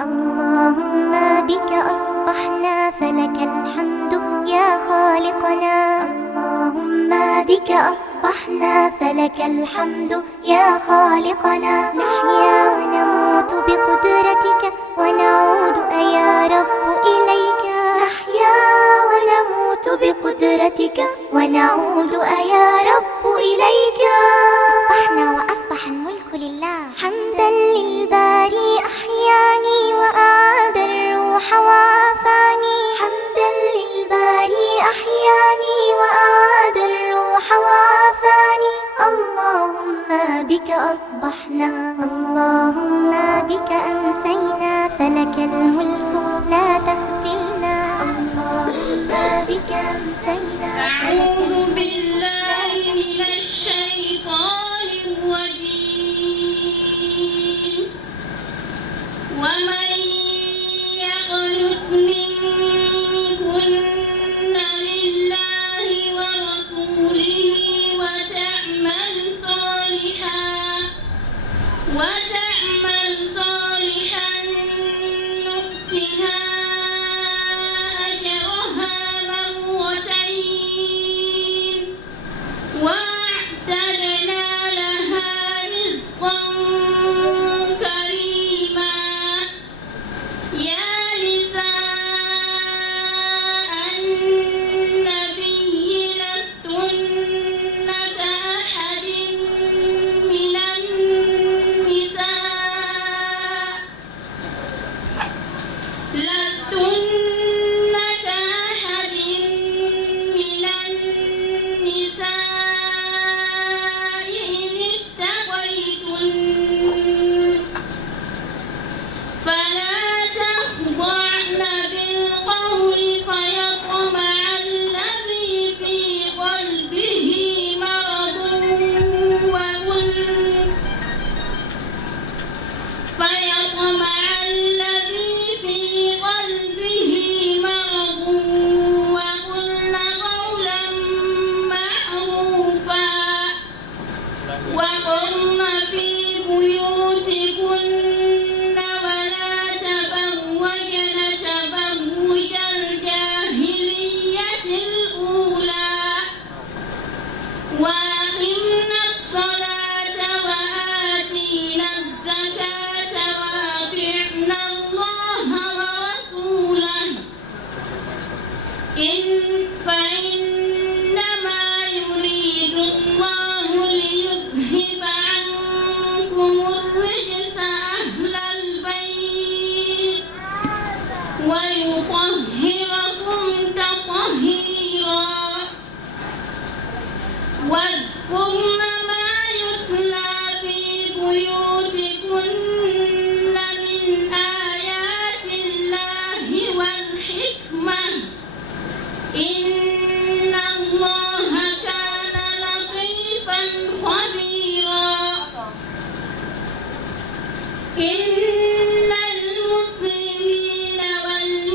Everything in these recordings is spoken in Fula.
اللهم بك أصبحنا فلك الحمد يا خالقنا. اللهم بك أصبحنا فلك الحمد يا خالقنا. نحيا ونموت بقدرتك ونعود يا رب إليك. نحيا ونموت بقدرتك ونعود يا رب إليك. أصبحنا وأصبح الملك لله. حمدا للباري أحياني وأعاد الروح وعافاني. حمدا للباري أحياني وأعاد الروح وعافاني. اللهم بك أصبحنا. اللهم بك أمسينا فلك الملك لا تخذلنا. اللهم بك أمسينا. أعوذ بالله من الشيطان الرجيم. ومن يقنت منكن لله ورسوله وتعمل صالحا نؤتها أجرها مرتين وأعتدنا لها رزقا كريما. يا نساء النبي لستن كأحد من النساء لستن كأحد من النساء إن اتقيتن فلا تخضعن بالقول فيطمع الذي في قلبه مرض وقلن قولا معروفا. وقرن في بيوتكن ولا تبرجن تبرج الجاهلية الأولى وأقمنا الصلاة وآتينا الزكاة وأطعنا الله ورسوله فإنما يريد الله ليذهب عنكم الرجس أهل البيت ويطهركم تطهيرا. واذكرن ما يتلى في بيوتكن من آيات الله والحكمة. إن الله كان لطيفا خبيرا. إن المسلمين والمسلمات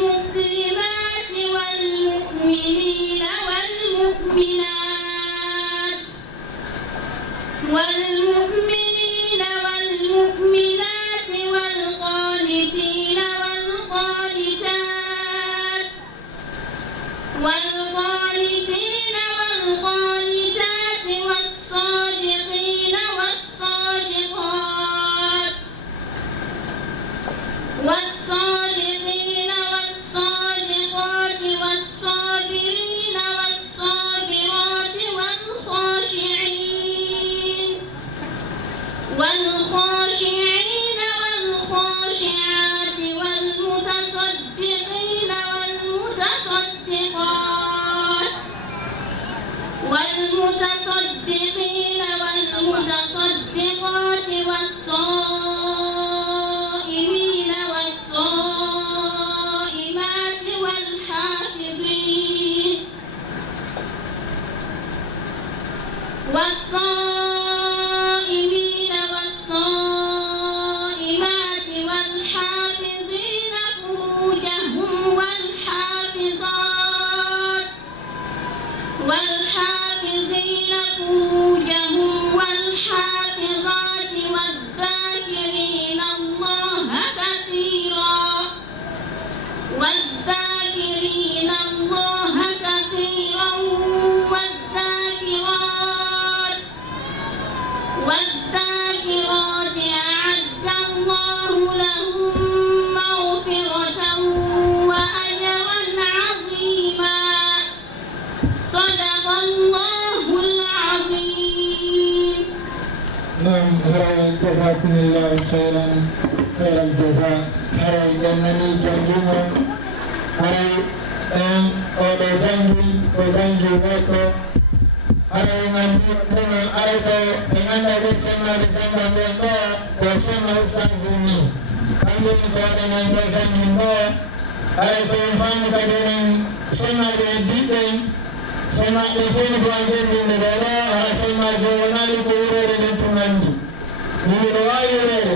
jannani jangimo haray oɗo jangi neɗɗo haray ganduma aray ko ɓe ganda ɓe sennade jangal ɓen ɗo ko senna ustaji ni kamɓeni ko waɗanen ɗo jangin ɗo haray ko en fami kadi enen sennaɓe e diɓɓen sennaɓe feni ko angendinde ɗo ɗo hara sennaji wonani ko wurore nden to gandi mimi ɗo wawi wurede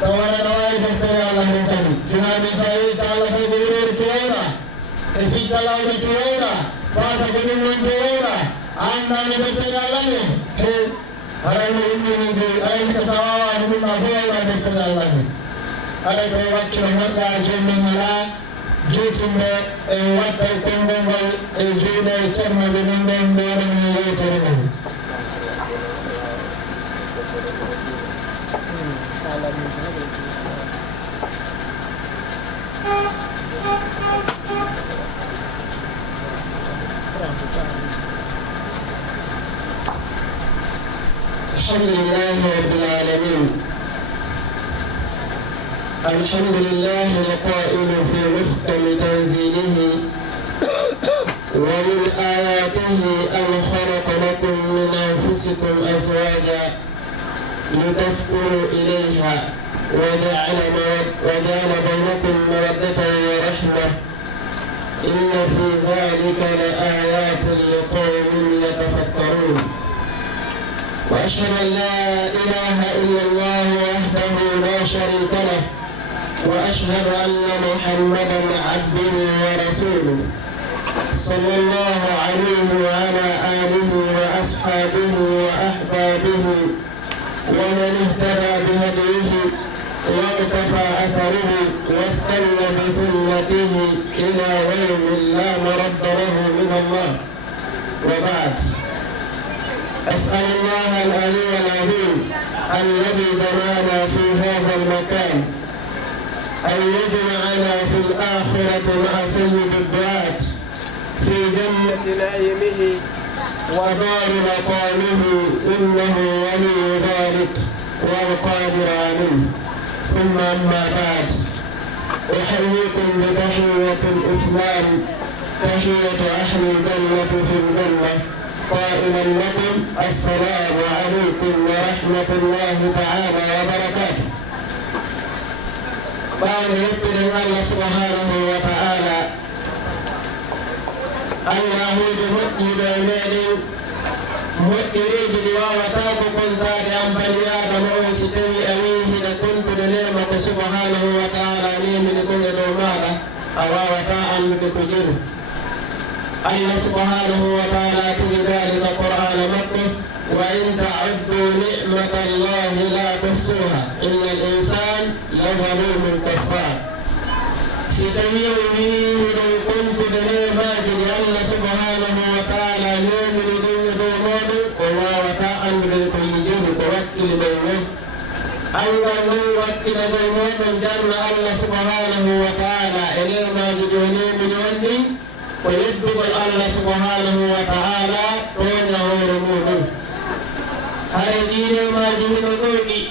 taw waɗa ɗo wawi deftere Allah nden kadi sinaɓe sa yehi ta Allah tawi ko wurore towayɗa e fittalawɗe towayɗa fasa ko ɗum non towayɗa andani deftere Allah nden he harayno umminide ayni ko sa wawani ɗum a fo wayɗa deftere Allah nden haɗa ko wakkilo moƴƴa jommen ala juutimɓe e watta konngol ngol e juuɗe e ceerno ɓe non ɗon mboɗon e yewtere men الحمد لله رب العالمين الحمد لله القائل في محكم تنزيله ومن آياته أن خلق لكم من أنفسكم أزواجا لتسكنوا إليها وجعل بينكم مودة ورحمة إن في ذلك لآيات لقوم يتفكرون وأشهد أن لا إله إلا الله وحده لا شريك له وأشهد أن محمدا عبده ورسوله صلى الله عليه وعلى آله وأصحابه وأحبابه ومن اهتدى بهديه واقتفى أثره واستنى بسنته إلى يوم لا مرد له من الله وبعد أسأل الله العلي العظيم الذي جمعنا في هذا المكان أن يجمعنا في الآخرة مع سيد الدعاة في جنة نعيمه ودار مقامه إنه ولي ذلك والقادر عليه ثم أما بعد أحييكم بتحية الإسلام تحية أهل الجنة في الجنة قائلا لكم السلام عليكم ورحمة الله تعالى وبركاته. قال يقول الله سبحانه وتعالى الله يجمد بيني مؤيريد بواوتاك كنت عن بني آدم وستوي أميه لكنت بنعمة سبحانه وتعالى من كل دومانا أواوتاء بكجر الله سبحانه وتعالى في ذلك القرآن مكة وإن تعدوا نعمة الله لا تحصوها إن الإنسان لظلوم كفار ستوي أميه لو كنت بنعمة الله سبحانه وتعالى من دومانا وواوتاء بكجر توكل بينه أيضا من وكل دومانا جرنا الله سبحانه وتعالى إليه ما جدوني من وندي ويدب الله سبحانه وتعالى تونه رموه هاي دين ما جهن قولي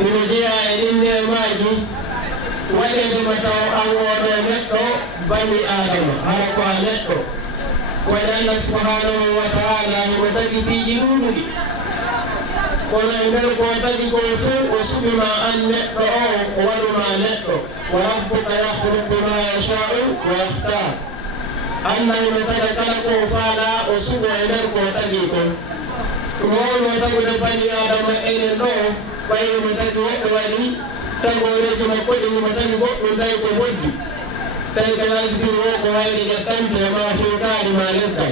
إن جاء إن ما جه ولد متو أول نتو بني آدم هرقوا نتو ولله سبحانه وتعالى متجي في جنوبه ولا يدرك وتجي كوفو وسبما أن نتو ولما نتو وربك يخلق ما يشاء ويختار Allah imetaka kala ko fala o sugo e nder ko tagi ko mono tagu de bani adama enen do bayi mo tagi woddo wadi tago rejo ma ko dum tagi goddo dai ko boddi tay ko yaldi bi wo ko wayri ga tambe ma fi kadi ma lenka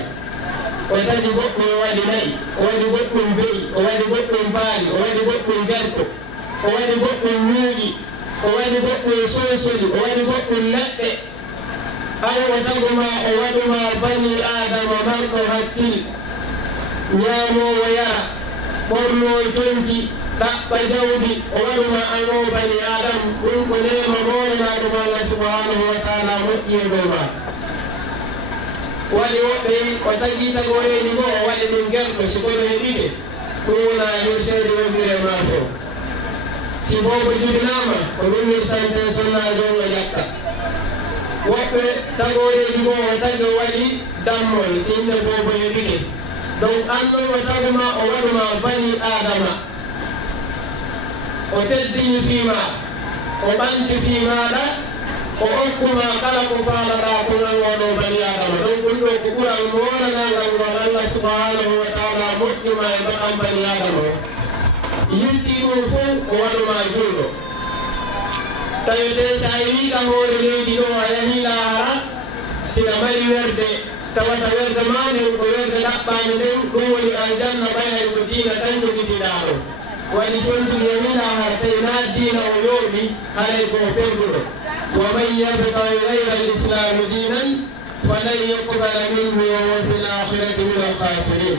o tagi goddo wadi nay o wadi goddo be o wadi goddo baali o wadi goddo garto o wadi goddo nyuudi o wadi goddo sosoli o wadi goddo ladde أو تجمع ودما بني آدم مرق هكي نامو ويرى قرنو تنتي تقب جودي ودما أنو بني آدم كنت نيم مولنا دما الله سبحانه وتعالى مؤير دوما ولي وقري وتجي تقولي نبوه ولي من قرب سكوله بيدي كونا يرسل وبير مافو si bobo jibinama ko ɗum hirsante sonnajo o jakka woɓɓe tagoreji bo o tagi o waɗi dammol si yimɓe bobo heɓike donc annon o taguma o waɗuma bani adama o teddini fiima o ɓanti fiimaɗa o okkuma kala ko falata ko nangoɗo bani adama donc ɗum ɗo ko ɓuran moranangal ngol Allah subhanahu wa taala moƴƴuma e baɗam bani adama o yitti ɗum fof o waɗuma julɗo tawete sa yiɗa hoore leydi ɗo a yahiɗa hara ina mari werde tawata werde ma nden ko werde ɗaɓɓani nden ɗum woni aljanna ɓay hay ko diina tan jogitiɗa ɗo waɗi sontude yamiɗa hara tawi na diina o yooɓi haray ko perduɗo ومن يبتغي غير الإسلام دينا فلن يقبل منه وهو في الآخرة من الخاسرين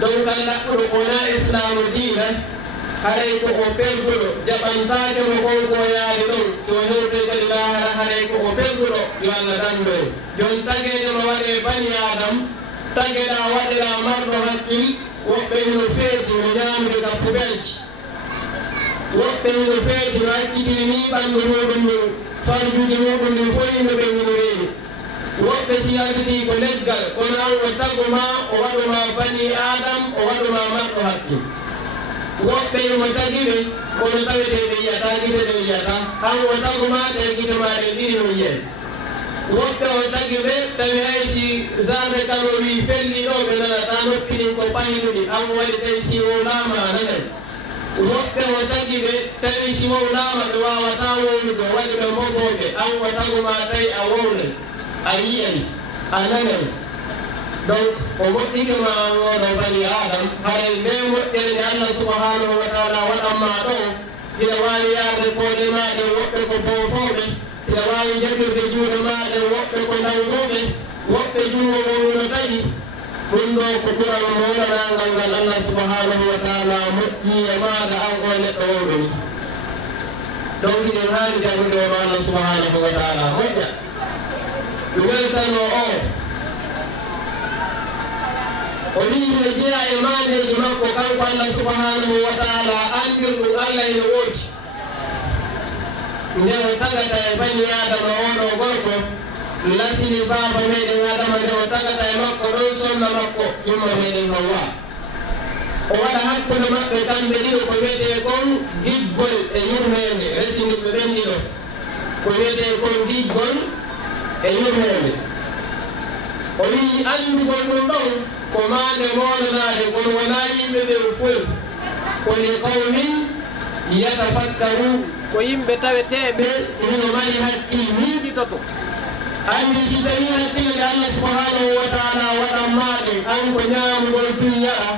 donc Allah ɗo wona islam diina haray ko o perduɗo jaɓantake mo konko yaade ɗon so hewte kadi lahara haray ko o perduɗo yo Allah dandoy jon taguede mo waɗe bani adam tagueɗa waɗira marɗo hakkil woɓɓe hino feeti no ñamude gappubelji woɓɓe hino feeti no accitiri ni ɓanndu muɗum ndin farjuji muɗum ndin fof yimɓe ɓe hino reeni woɓɓe si yaltiti ko leggal kono an o taguma o waɗuma bani adam o waɗuma marɗo hakkil woɓɓe mo tagiɓe kono tawete ɓe yiyata gite ɗe yiyata han o taguma ɗe gite maɗe ɗiɗi no yiyen woɓɓe o tagiɓe tawi hay si zande kano wi felli ɗo ɓe nanata noppi ɗin ko pahinuɗi an waɗi tawi si wowlama a nanan woɓɓe o tagiɓe tawi si wowlama ɓe wawata wowlude waɗi ɓe mogoɓe an o taguma tawi a wowlen a yiyan a nanan donc o moƴƴikema oɗo bani adam haray nde moƴƴere nde Allah subhanahu wa taala waɗanma ɗo ina wawi yarde koɗe maɗe woɓɓe ko bofoɓe ina wawi jaɓirde juuɗe maɗe woɓɓe ko nangoɓe woɓɓe jungo moruno tagi ɗum ɗo ko ɓuran mowlanangal ngal Allah subhanahu wa taala moƴƴi e maɗa an o neɗɗo wowɗoni donc iɗen haali jaɓude oɗo Allah subhanahu wa taala moƴƴa weltano o wiide jeeya e mandeji makko kanko Allah subhanahu wa taala andir ɗum Allah ene woodi nde o tagata e bani adama oɗo gorko lasini baba meɗen adama nde o tagata e makko ɗon sonna makko yumma meɗen Hawwa o waɗa hakkude maɓɓe kamɓe ɗiɗo ko wiyete kon giggol e yurmede resiniɓe ɓen ɗiɗo ko wiyete kon giggol e yurmede o wi andugol ɗum ɗon ko maande moolanaade kono wona yimɓe ɓe fof koni qawmin yatafakkaru ko yimɓe taweteɓe hino mari hakkil miiɗitoto andi si tawi hakkille Allah subhanahu wa taala waɗanmaɗen an ko ñaamugol duñaɗa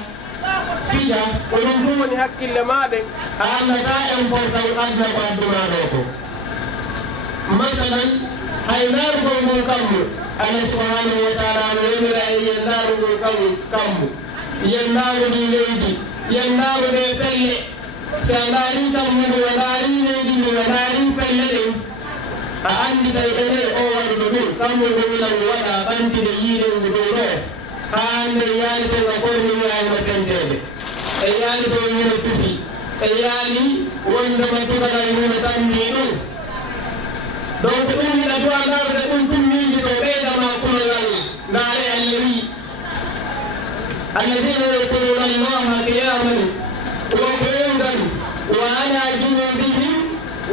fija ko ɗum ɗum woni hakkille maɗen a annata important adna ko addumaɗo ko masalan hay naarugol ngol kammu Allah subhanahu wa taala no yemira e yen ndaarugol kammu yen ndaarude leydi yen ndaarude pelle so a ndaari kammugo a ndaari leydi ndi a ndaari pelle ɗen a anndi tawi ene o waɗuɗo ɗum kammu ngo minan ngo waɗa ɓantide yiide ngu dow ɗo haa hannde yaali to nga fof mi wi'ayma tenteede e yaali to mino tufi e yaali wondema tubaɗal mino tambi ɗum donc ɗum yiɗa duwa ndawde ɗum tummiiji to ɓeydama kulol Allah ndaare Allah wi alladina yadkuruna allaha qiyaman wa qu'udan wa ala junubihim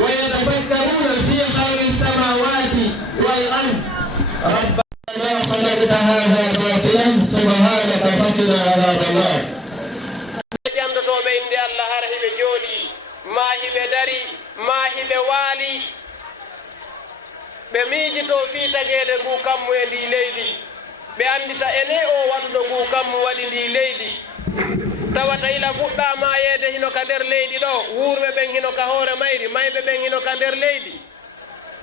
wa yatafakkaruna fi khalqi samawati wal ard rabbana ma khalaqta hadha batilan subhanaka faqina adhaban nar jamdotoɓe inde Allah hara hiɓe jooɗi ma hiɓe dari ma hiɓe waali ɓe miijito fii tageede ngu kammu e ndi leydi ɓe anndita ene o waɗuɗo ngu kammu waɗi ndi leydi tawata ila fuɗɗama yeede hino ka nder leydi ɗo wuurɓe ɓen hino ka hoore mayri mayɓe ɓen hino ka nder leydi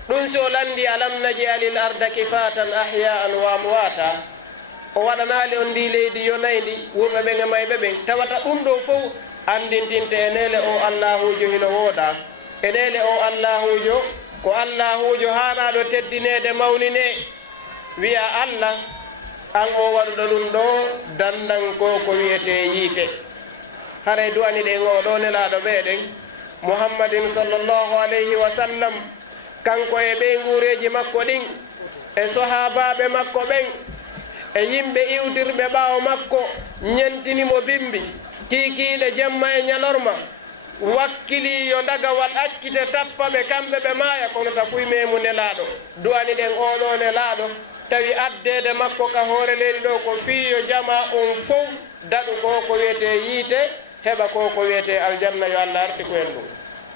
ɗum si o landi alam naji alil arda kifatan ahya'an wa amwata o waɗanaali on ndi leydi yonayndi wuurɓe ɓen e mayɓe ɓen tawata ɗum ɗo fof anndintinte enele o allahujo hino wooda enele o allahujo ko allahujo haanaɗo teddinede mawnine wiya Allah an o waɗuɗo ɗum ɗo dandan ko ko wiyete yiite haray duwani ɗen o ɗo nelaɗo ɓeeɗen muhammadin sallllahu alayhi wa sallam kanko e ɓey nguureji makko ɗin e sahabaɓe makko ɓen e yimɓe iwdirɓe ɓaawo makko ñentinimo bimbi kiikiiɗe jemma e ñalorma wakkili yo ndagawal akkite tappa ɓe kamɓe ɓe maaya kono ta fuy memu nelaaɗo duwani ɗen oɗo nelaaɗo tawi addede makko ka hoore leydi ɗo ko fiyo jama on fof daɗu ko wiyete yiite heɓa ko wiyete aljanna yo allah arsi ko en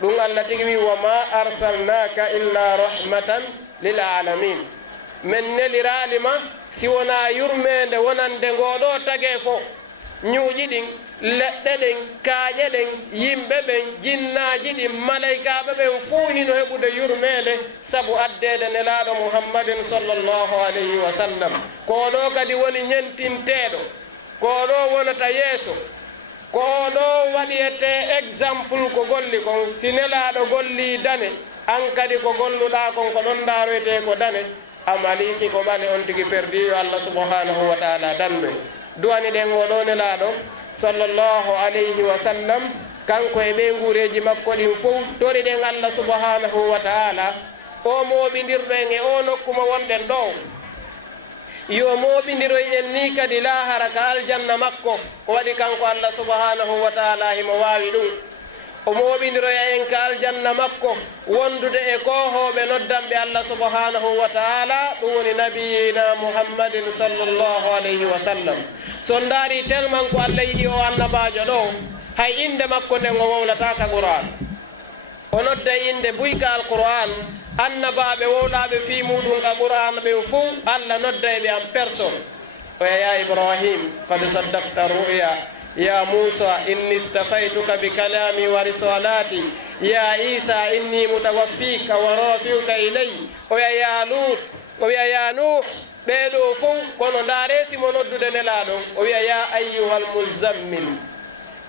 ɗum allah tigi wi wa ma arsalnaka illa rahmatan lil alamin min neliralima si wona yurmede wonande ngoɗo tage fo ñuuƴi ɗin leɗɗe ɗen kaaƴe ɗen yimɓe ɓen jinnaji ɗin malaikaɓe ɓen fuu hino heɓude yurmede saabu addede nelaɗo muhammadin sallllahu alayhi wa sallam ko ɗo kadi woni ñentinteɗo ko ɗo wonata yeeso ko ɗo waɗi ete exemple ko golli kon si nelaɗo golli dane an kadi ko golluɗa kon ko ɗon daroyte ko dane am alisi ko ɓane on tigi perdi yo allah subhanahu wa taala danɓe duwani ɗen oɗo nelaɗo sallllahu alayhi wa sallam kanko e ɓe nguureji makko ɗin fof tori ɗen allah subhanahu wa taala o moɓidirɗo en e o nokkuma wonɗen ɗo yo moɓidiroy en ni kadi lahara ka aljanna makko ko waɗi kanko allah subhanahu wa taala himo wawi ɗum o moɓidiroya en ka aljanna makko wondude e kohoɓe noddanɓe allah subhanahu wa taala ɗum woni nabiyina muhammadin sallllahu alayhi wa sallam so daari tellement ko allah yiɗi o annabajo ɗo hay inde makko nden o wowlata ka qur'an o nodda inde buyka alqur'an annabaɓe wowlaɓe fi muɗum ka qur'an ɓen fo allah nodda e ɓe en personne oya ya ibrahim qad saddaqta ru'ya ya Musa inni istafaytuka bi kalami wa risalati ya Isa inni mutawaffika wa rafiuka ilay oya ya Lut oya ya Nuh ɓeɗo fof kono ndaaresi mo noddude nelaɗo o wiya ya ayyuhal muzammil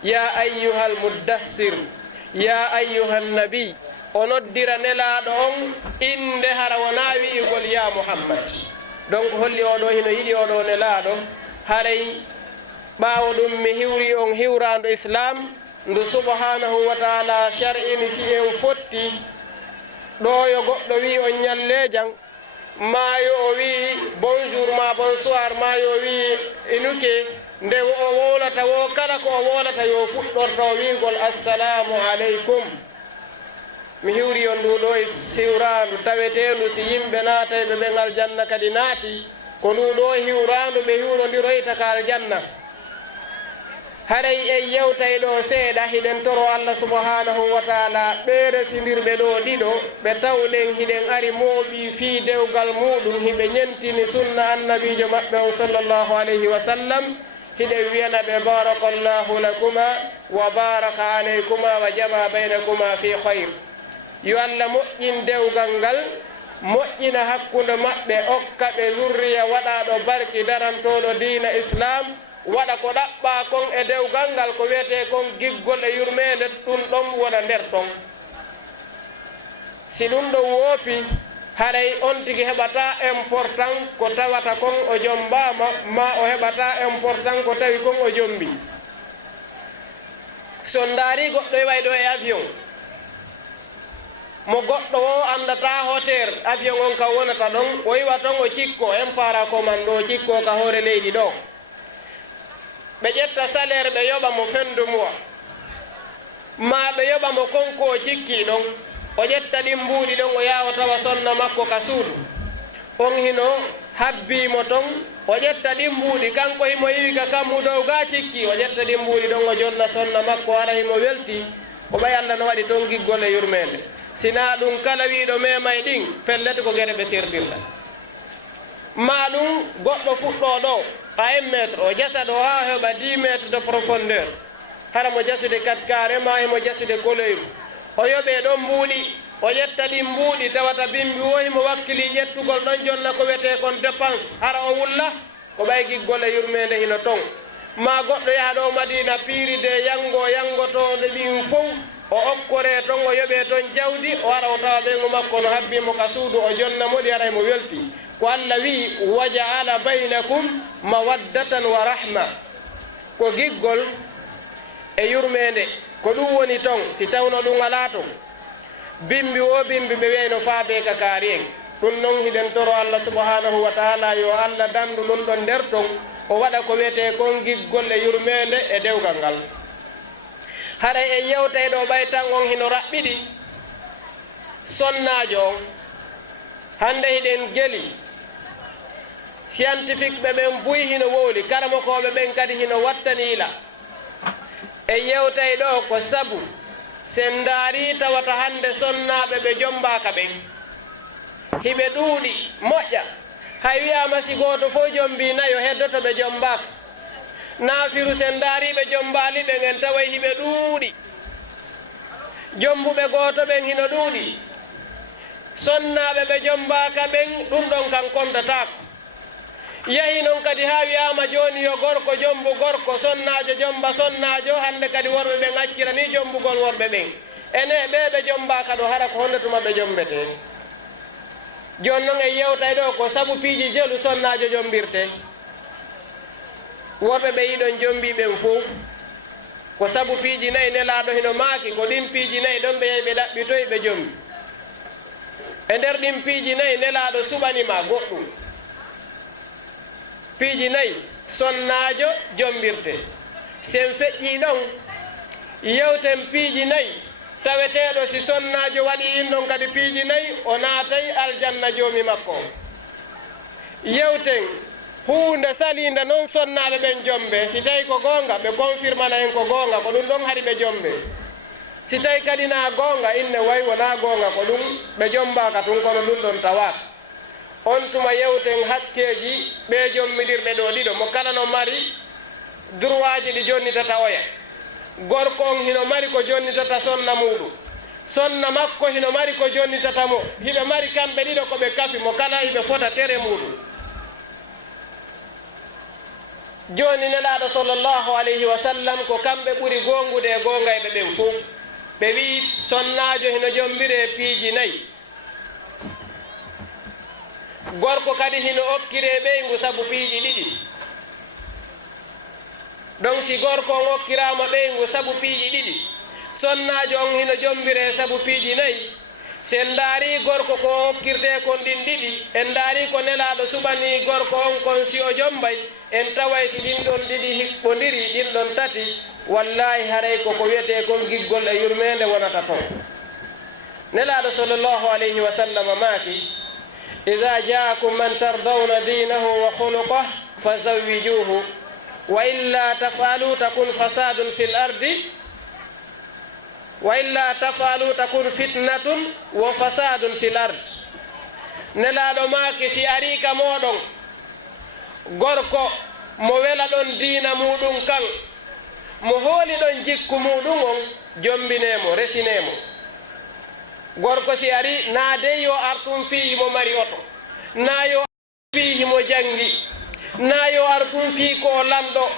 ya ayyuhal muddathir ya ayyuhan nabi o noddira nelaɗo on inde hara wona wi'ugol ya Muhammad donc holli oɗo hino yiɗi oɗo nelaɗo haray ɓaawo ɗum mi hiwri on hiwrandu islam ndu subhanahu wa taala shar'ini si en fotti ɗo yo goɗɗo wi on ñallejan mayo o wi bonjour ma bonsoir mayo o wi inuke nde o wowlata wo kala ko o wolata yo fuɗɗorto wigol assalamu aleykum mi hiwri on ndu ɗo e hiwrandu tawetendu si yimɓe naatayɓe ɓen aljanna kadi naati ko ndu ɗo hiwrandu ɓe hiwrodiroyta ka aljanna haray en yewtay ɗo seeɗa hiɗen toro allah subhanahu wa taala ɓe residirɓe ɗo ɗiɗo ɓe tawɗen hiɗen ari mooɓi fi dewgal muɗum hiɓe ñentini sunna annabijo maɓɓe o sallllahu alayhi wa sallam hiɗen wiyana ɓe barakallahu lakuma wa baraka alaykuma wa jama baynakuma fi khayr yo allah moƴƴin dewgal ngal moƴƴina hakkude maɓɓe okka ɓe zurriya waɗaɗo barki darantoɗo diina islam waɗa ko ɗaɓɓa kon e dewgal ngal ko wiyete kon giggol e yurmede ɗum ɗon wona nder ton si ɗum ɗo woopi haray on tigi heɓata important ko tawata kon o jombama ma o heɓata important ko tawi kon o jombi so daari goɗɗo e wayɗo e avion mo goɗɗo o andata hoter avion on ka wonata ɗon o yiwa ton o cikko en para commande o cikko ka hoore leydi ɗo ɓe ƴetta salaire ɓe yoɓa mo fendu mois ma ɓe yoɓa mo konko o cikki ɗon o ƴetta ɗin mbuuɗi ɗon o yawa tawa sonna makko ka suudu on hino habbimo ton o ƴetta ɗin mbuuɗi kanko himo yiwi ka kammu dow ga cikki o ƴetta ɗin mbuuɗi ɗon o jonna sonna makko ara himo welti o ɓay allah no waɗi ton giggol e yurmede sina ɗum kala wiɗo memay ɗin pellete ko gueɗe ɓe sirtirta ma ɗum goɗɗo fuɗɗo ɗo à 1 métre o jasa ɗo ha heɓa 10 métres de profondeur hara mo jasude 4 carré ma himo jasude koloyru o yoɓe ɗon mbuuɗi o ƴetta ɗin mbuuɗi tawata bimbi o himo wakkili ƴettugol ɗon jonna ko wiyete kon dépense hara o wulla ko ɓay giggol e yurmede hino ton ma goɗɗo yaha ɗo madina piiride yangotoɗe ɗin fof o okkore ton o yoɓe ton jawdi o ara o tawa ɓeygu makko no habbimo ka suudu o jonna moɗi ara mo welti ko allah wi wa jaala baynakum mawaddatan wa rahma ko giggol e yurmede ko ɗum woni ton si tawno ɗum ala ton bimbi o bimbi ɓe wiyno faate ka kaari en ɗum noon hiɗen toro Allah subhanahu wa taala yo Allah dandu ɗum ɗon nder ton o waɗa ko wiyete kon giggol e yurmede e dewgal ngal haɗa e yewtay ɗo ɓay tan on hino raɓɓiɗi sonnajo on hande hiɗen geli scientifique ɓe ɓen buy hino wowli karamokoɓe ɓen kadi hino wattanila e yewtay ɗo ko sabu sen daari tawata hande sonnaɓe ɓe jombaka ɓen hiɓe ɗuuɗi moƴƴa hay wiyama si goto fof jombi nayo heddoto ɓe jombaka naafiru sen daariɓe jombali ɓen en taway hiɓe ɗuuɗi jombuɓe goto ɓen hino ɗuuɗi sonnaɓe ɓe jombaka ɓen ɗum ɗon kan kontatako yahi noon kadi ha wiyama joni yo gorko jombu gorko sonnajo jomba sonnajo hande kadi worɓe ɓen accira ni jombugol worɓe ɓen ene ɓeɓe jombaka ɗo hara ko honde tuma ɓe jombete joni noon en yewtay ɗo ko saabu piiji jelu sonnajo jombirte worɓe ɓe yiɗon jombi ɓen fof ko saabu piiji nayyi nelaɗo hino maaki ko ɗin piiji nayyi ɗon ɓe yehi ɓe ɗaɓɓitoyi ɓe jombi e nder ɗin piiji nayyi nelaɗo suɓanima goɗɗum piiji nayyi sonnajo jombirte sen feƴƴi ɗon yewten piiji nayyi taweteɗo si sonnajo waɗi in ɗon kadi piiji nayyi o naatay aljanna joomi makko yewten hunde salinde noon sonnaɓe ɓen jombe si tawi ko gonga ɓe confirmana en ko gonga ko ɗum ɗon haari ɓe jombe si tawi kadi na gonga inne way wona gonga ko ɗum ɓe jombaka tun kono ɗum ɗon tawaka on tuma yewten hakkeji ɓe jommidirɓe ɗo ɗiɗo mo kala no mari droit ji ɗi jonnitata oya gorko on hino mari ko jonnitata sonna muɗum sonna makko hino mari ko jonnitata mo hiɓe mari kamɓe ɗiɗo koɓe kafi mo kala hiɓe fota tere muɗum joni nelaɗo sallllahu alayhi wa sallam ko kamɓe ɓuri gongude e gongayɓe ɓen fof ɓe wi sonnajo hino jombire piiji nayyi gorko kadi hino okkire ɓeygu saabu piiji ɗiɗi donc si gorko on okkirama ɓeygu saabu piiji ɗiɗi sonnajo on hino jombire saabu piiji nayyi sen daari gorko ko hokkirte kon ɗin ɗiɗi en daari ko nelaɗo suɓani gorko on kon si o jombay en taway si ɗin ɗon ɗiɗi hiɓɓodiri ɗin ɗon tati wallahi haray koko wiyete kon giggol e yurmede wonata toon nelaɗo sallllahu alayhi wa sallam maaki ida jaakum man tardawna dinahu wa khuluqah fazawwijuhu wa illa tafalu takun fasadun fi l ardi wa illa tafalu takun fitnatun wa fasadun fi l ard nelaɗo maaki si ari ka moɗon gorko mo wela ɗon diina muɗum kan mo hooli ɗon jikku muɗum on jombinemo resinemo gorko si ari na dey yo artum fii mo mari oto na yo fii mo jangi na yo artum fii ko lamɗo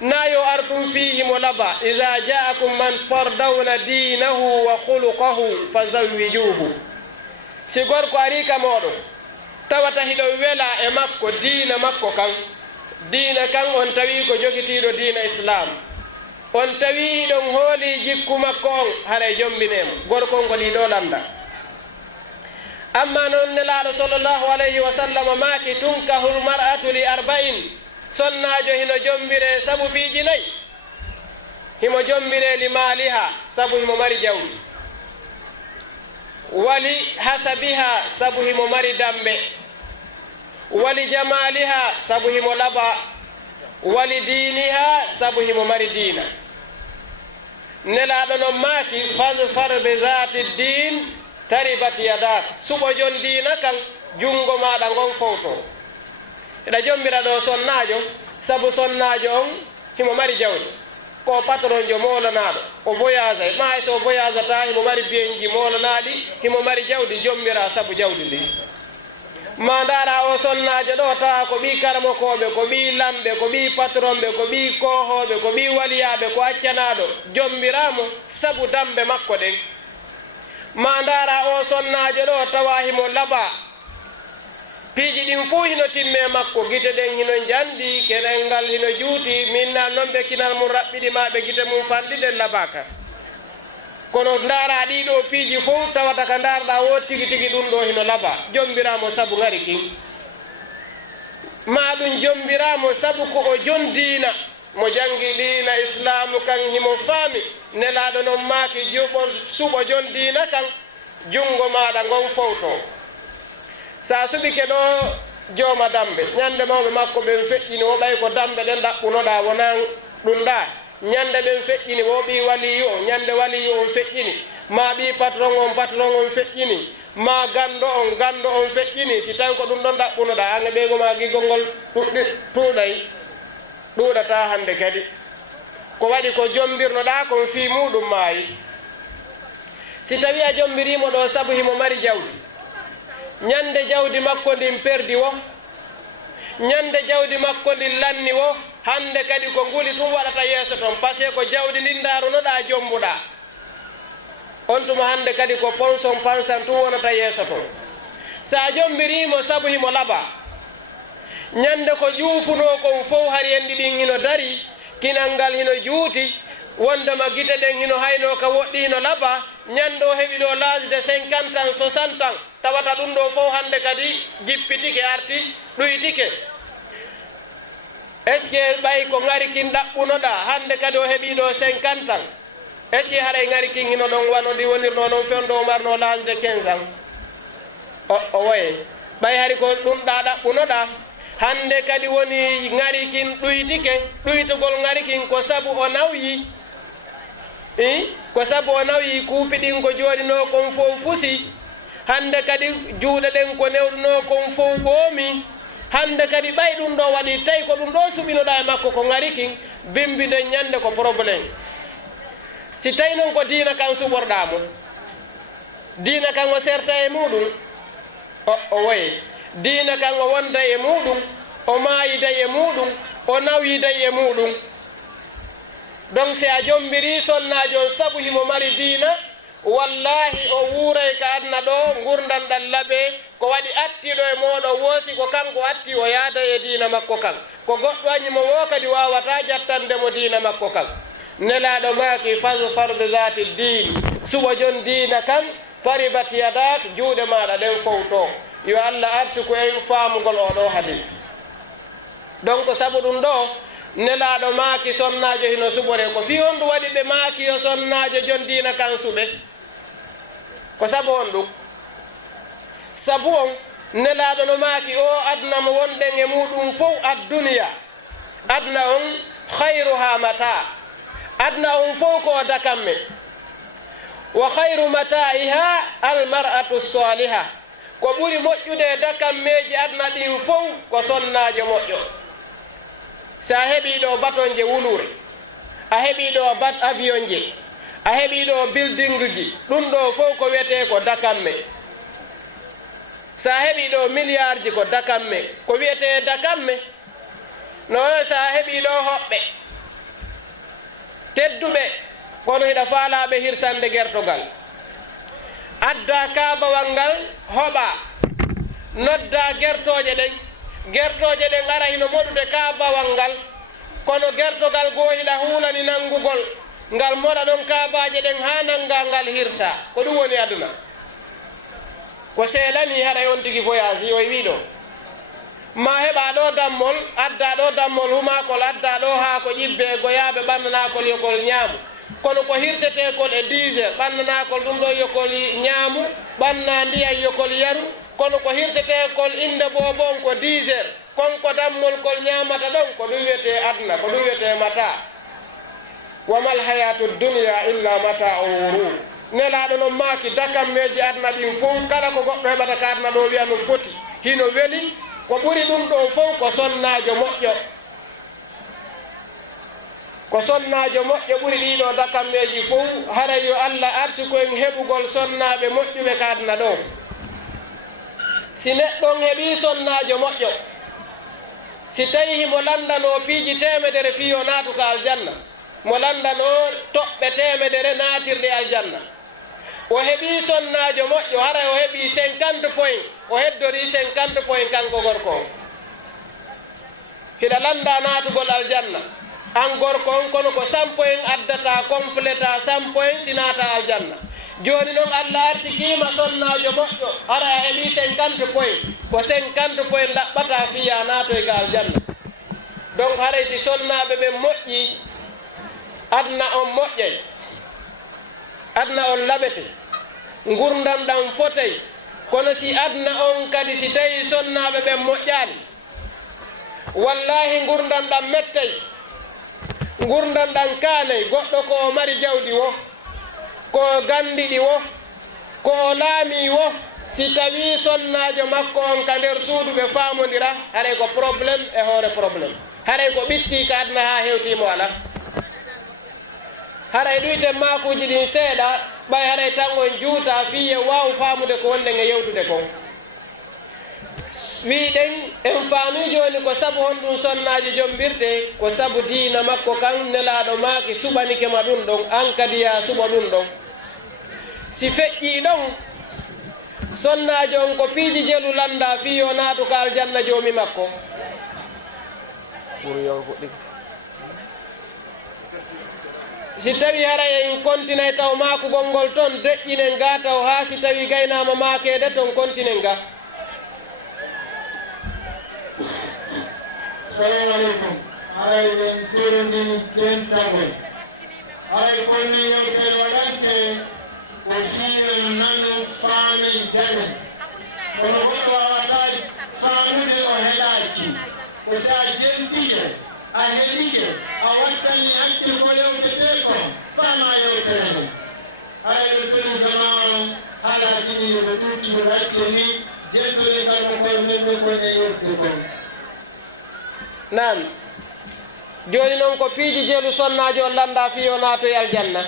na yo artum fii mo laba ida jaakum man tardawna dinahu wa khuluqahu fazawwijuhu si gorko ari ka moɗon tawata hiɗo wela e makko diina makko kan diina kan on tawi ko jogitiɗo diina islam on tawi ɗon hooli jikku makko on haray jombinemo gorko on ko ɗiɗo landa amma noon nelaɗo sallllahu alayhi wa sallam maaki tunkahul mar'atu li arba'in sonnajo hino jombire saabu piiji nayyi himo jombire li maaliha saabu himo mari jawdi wali hasabiha saabu himo mari dambe wali jamaliha saabu himo laba wali diniha saabu himo mari diina nelaɗo non maaki fadfar bi zati din taribat yadak suɓo jon diina kan jungo maɗa ngon fowto eɗa jombira ɗo sonnajo saabu sonnajo on himo mari jawdi ko patron jo molanaɗo o voyage ma hay so voyage ta himo mari biyenji molanaɗi himo mari jawdi jombira saabu jawdi ndi ma dara o sonnajo ɗo tawa ko ɓi karmokoɓe ko ɓi lamɓe ko ɓi patron ɓe ko ɓi kohoɓe ko ɓi waliyaɓe ko accanaɗo jombiramo saabu dambe makko ɗen ma dara o sonnajo ɗo tawa himo laɓa piiji ɗin fuu hino timme makko guite ɗen hino jandi keɗel ngal hino juuti minna noon ɓe kinal mum raɓɓiɗima ɓe guite mum fanɗiɗen laɓaka kono ndaara ɗiɗo piiji fof tawata ka ndaarɗa wo tigi tigi ɗum ɗo hino laɓa jombiramo sabu ngari kin ma ɗum jombiramo sabu ko o jon diina mo jangi diina islamu kan himo faami nelaɗo noon maaki juɓo suɓo jon diina kan jungo maɗa gon fowto sa suɓike ɗo jooma dambe ñande mawɓe makko ɓen feƴƴini wo ɓay ko dambe ɗen ɗaɓɓunoɗa wona ɗum ɗa ñande ɓen feƴƴini wo ɓi waliyu o ñande waliyu on feƴƴini ma ɓi patron on feƴƴini ma gando on feƴƴini si tawi ko ɗum ɗon ɗaɓɓunoɗa ange ɓeygoma gigol ngol ɗuuɗata hande kadi ko waɗi ko jombirnoɗa kon fi muɗum maayi si tawi a jombirimo ɗo sabu himo mari jawdi ñande jawdi makko ndin perdi wo ñande jawdi makko ndin lanni wo hande kadi ko nguli ɗum waɗata yeeso toon par ce que ko jawdi ndin darunoɗa jombuɗa on tuma hande kadi ko ponson pansan tum wonata yeeso toon sa jombirimo sabu himo laɓa ñande ko ƴuufuno kon fof hari en ɗiɗin hino dari kinal ngal hino juuti wondema gite ɗen hino hayno ka woɗɗi hino laɓa ñande o heɓi ɗo l'âge de 50 ans 60 ans tawata ɗum ɗo fof hande kadi jippitike arti ɗuytike est ce que ɓay ko ngari kin ɗaɓɓunoɗa hande kadi o heɓi ɗo 50 ans est ce que haɗay ngari kin hino ɗon wanoɗi wonirno noon fewndo marno l'âge de 15 ans o woye ɓay hari ko ɗum ɗa ɗaɓɓunoɗa hande kadi woni ngari kin ɗuytike ɗuytugol ngari kin ko sabu o nawyi ko sabu o nawyi kuupi ɗin ko jooɗino kon fof fusi hande kadi juuɗe ɗen ko newɗuno kon fof ɓoomi hande kadi ɓay ɗum ɗo waɗi tawi ko ɗum ɗo suɓinoɗa e makko ko ngari kin bimbide ñande ko probléme si tawi noon ko diina kan suɓorɗamo diina kan o serta e muɗum o woye diina kan o wonda e muɗum o maayida e muɗum o nawyida e muɗum donc si a jombiri sonnajo on sabu himo mari diina wallahi o wuuray ka adna ɗo gurdan ɗan laaɓe ko waɗi attiɗo e moɗo woosi ko kanko atti o yaada e diina makko kan ko goɗɗo añimo wo kadi wawata jattandemo diina makko kan nelaɗo maaki farde zati diini suɓo jon diina kan paribat yadak juuɗe maɗa ɗen fowto yo allah arsuku en faamugol oɗo hadis donc sabu ɗum ɗo nelaɗo maaki sonnajo hino suɓore ko fi on ɗum waɗi ɓe maaki yo sonnajo jon diina kan suɓe ko sabu on ɗum sabu on nelaɗo no maaki o adna mo wonɗen e muɗum fof adduniya adna on hayruha mata adna on fof ko dakamme wa hayru mataiha almar'atu saliha ko ɓuri moƴƴude dakammeji adna ɗin fof ko sonnajo moƴƴo sa heɓi ɗo baton je wulure a heɓi ɗo bat avion je a heɓi ɗo building ji ɗum ɗo fof ko wiyete ko dakamme sa heɓi ɗo milliard ji ko dakamme ko wiyete dakamme no sa heɓi ɗo hoɓɓe tedduɓe kono hiɗa faalaɓe hirsande gertogal adda kabawal ngal hoɓa nodda gertoje ɗen ara hino moɗude kabawal ngal kono gertogal goo hiɗa hulani nangugol ngal moɗa ɗon kabaje ɗen ha nanga ngal hirsa ko ɗum woni aduna ko seelani haɗa on tigi voyage yo wiɗo ma heɓa ɗo dammol adda ɗo dammol humakol adda ɗo ha ko ƴibbe goyaɓe ɓannanakol yokol ñaamu kono ko hirsetekol e 10 heures ɓannanakol ɗum ɗo yokol ñaamu ɓanna ndiyan yokol yaru kono ko hirsetekol inde bobon ko 10 heures konko dammol kol ñamata ɗon ko ɗum wiyete adna ko ɗum wiyete mata wamal hayatu dunia illa mata o wuru nelaɗo noon maaki dakammeji adna ɗin fof kala ko goɗɗo heɓata ka adna ɗo wiya no foti hino weeli ko ɓuri ɗum ɗo fof ko sonnajo moƴƴo ko sonnajo moƴƴo ɓuri ɗiɗo dakammeji fof haray yo allah arsi koyen heɓugol sonnaɓe moƴƴuɓe ka adna ɗo si neɗɗon heeɓi sonnajo moƴƴo si tawi himo landano piiji temedere fi o naatuka aljanna mo landano toɓɓe temedere naatirde aljanna o heeɓi sonnajo moƴƴo haray o heeɓi 50 point o heddori 50 point kanko gorko hiɗa landa naatugol aljanna an gorko on kono ko 100 point addata compléta 100 point sinata aljanna joni noon Allah arsikima sonnajo moƴƴo ara heeɓi 50 point ko 50 point ɗaɓɓata fiya natoy ka aljanna donc haray si sonnaɓe ɓe moƴƴi adna on moƴƴay adna on laɓete gurdam ɗam fotay kono si adna on kadi si tawi sonnaɓe ɓe moƴƴani wallahi gurdam ɗam mettay gurdam ɗam kanay goɗɗo ko mari jawdi wo ko gandiɗi wo ko laami wo si tawi sonnajo makko on ka nder suudu ɓe famodira haray ko probléme e hoore probléme haray ko ɓitti ka adna ha hewtimo ala haray ɗuyten makuji ɗin seeɗa ɓay haray tan on juuta fiye waw famude ko wonde e yewtude kon wiɗen en faami joni ko sabu honɗum sonnaji jombirte ko sabu diina makko kan nelaɗo maaki suɓanikema ɗum ɗon an kadi ya suɓa ɗum ɗon si feƴƴi ɗon sonnajo on ko piiji jelu landa fiyo naatu ka aljanna jomi makko si tawi hara en continue taw makugol ngol toon deƴƴinen ga taw ha si tawi gaynama makede toon continue ga. Assalamu alaikum. Aray en torondini jentagol. Aray konni yewtere waɗante ko fiiwen nanu faamen jamen. Kono goɗɗo wawata faamude o heɗaki. Ko sa jentije a heɗike a wattani hakkil ko yewtete ko fama yewtere nde. Aray ɓe tori jama o haalaji ɗi yoɓe ɗuuti ɓe wacce ni jentori kamɓe kono men ɓe kone yewtude kon. Nan joni noon ko piiji jelu sonnajo on landa fiyo naatoy aljanna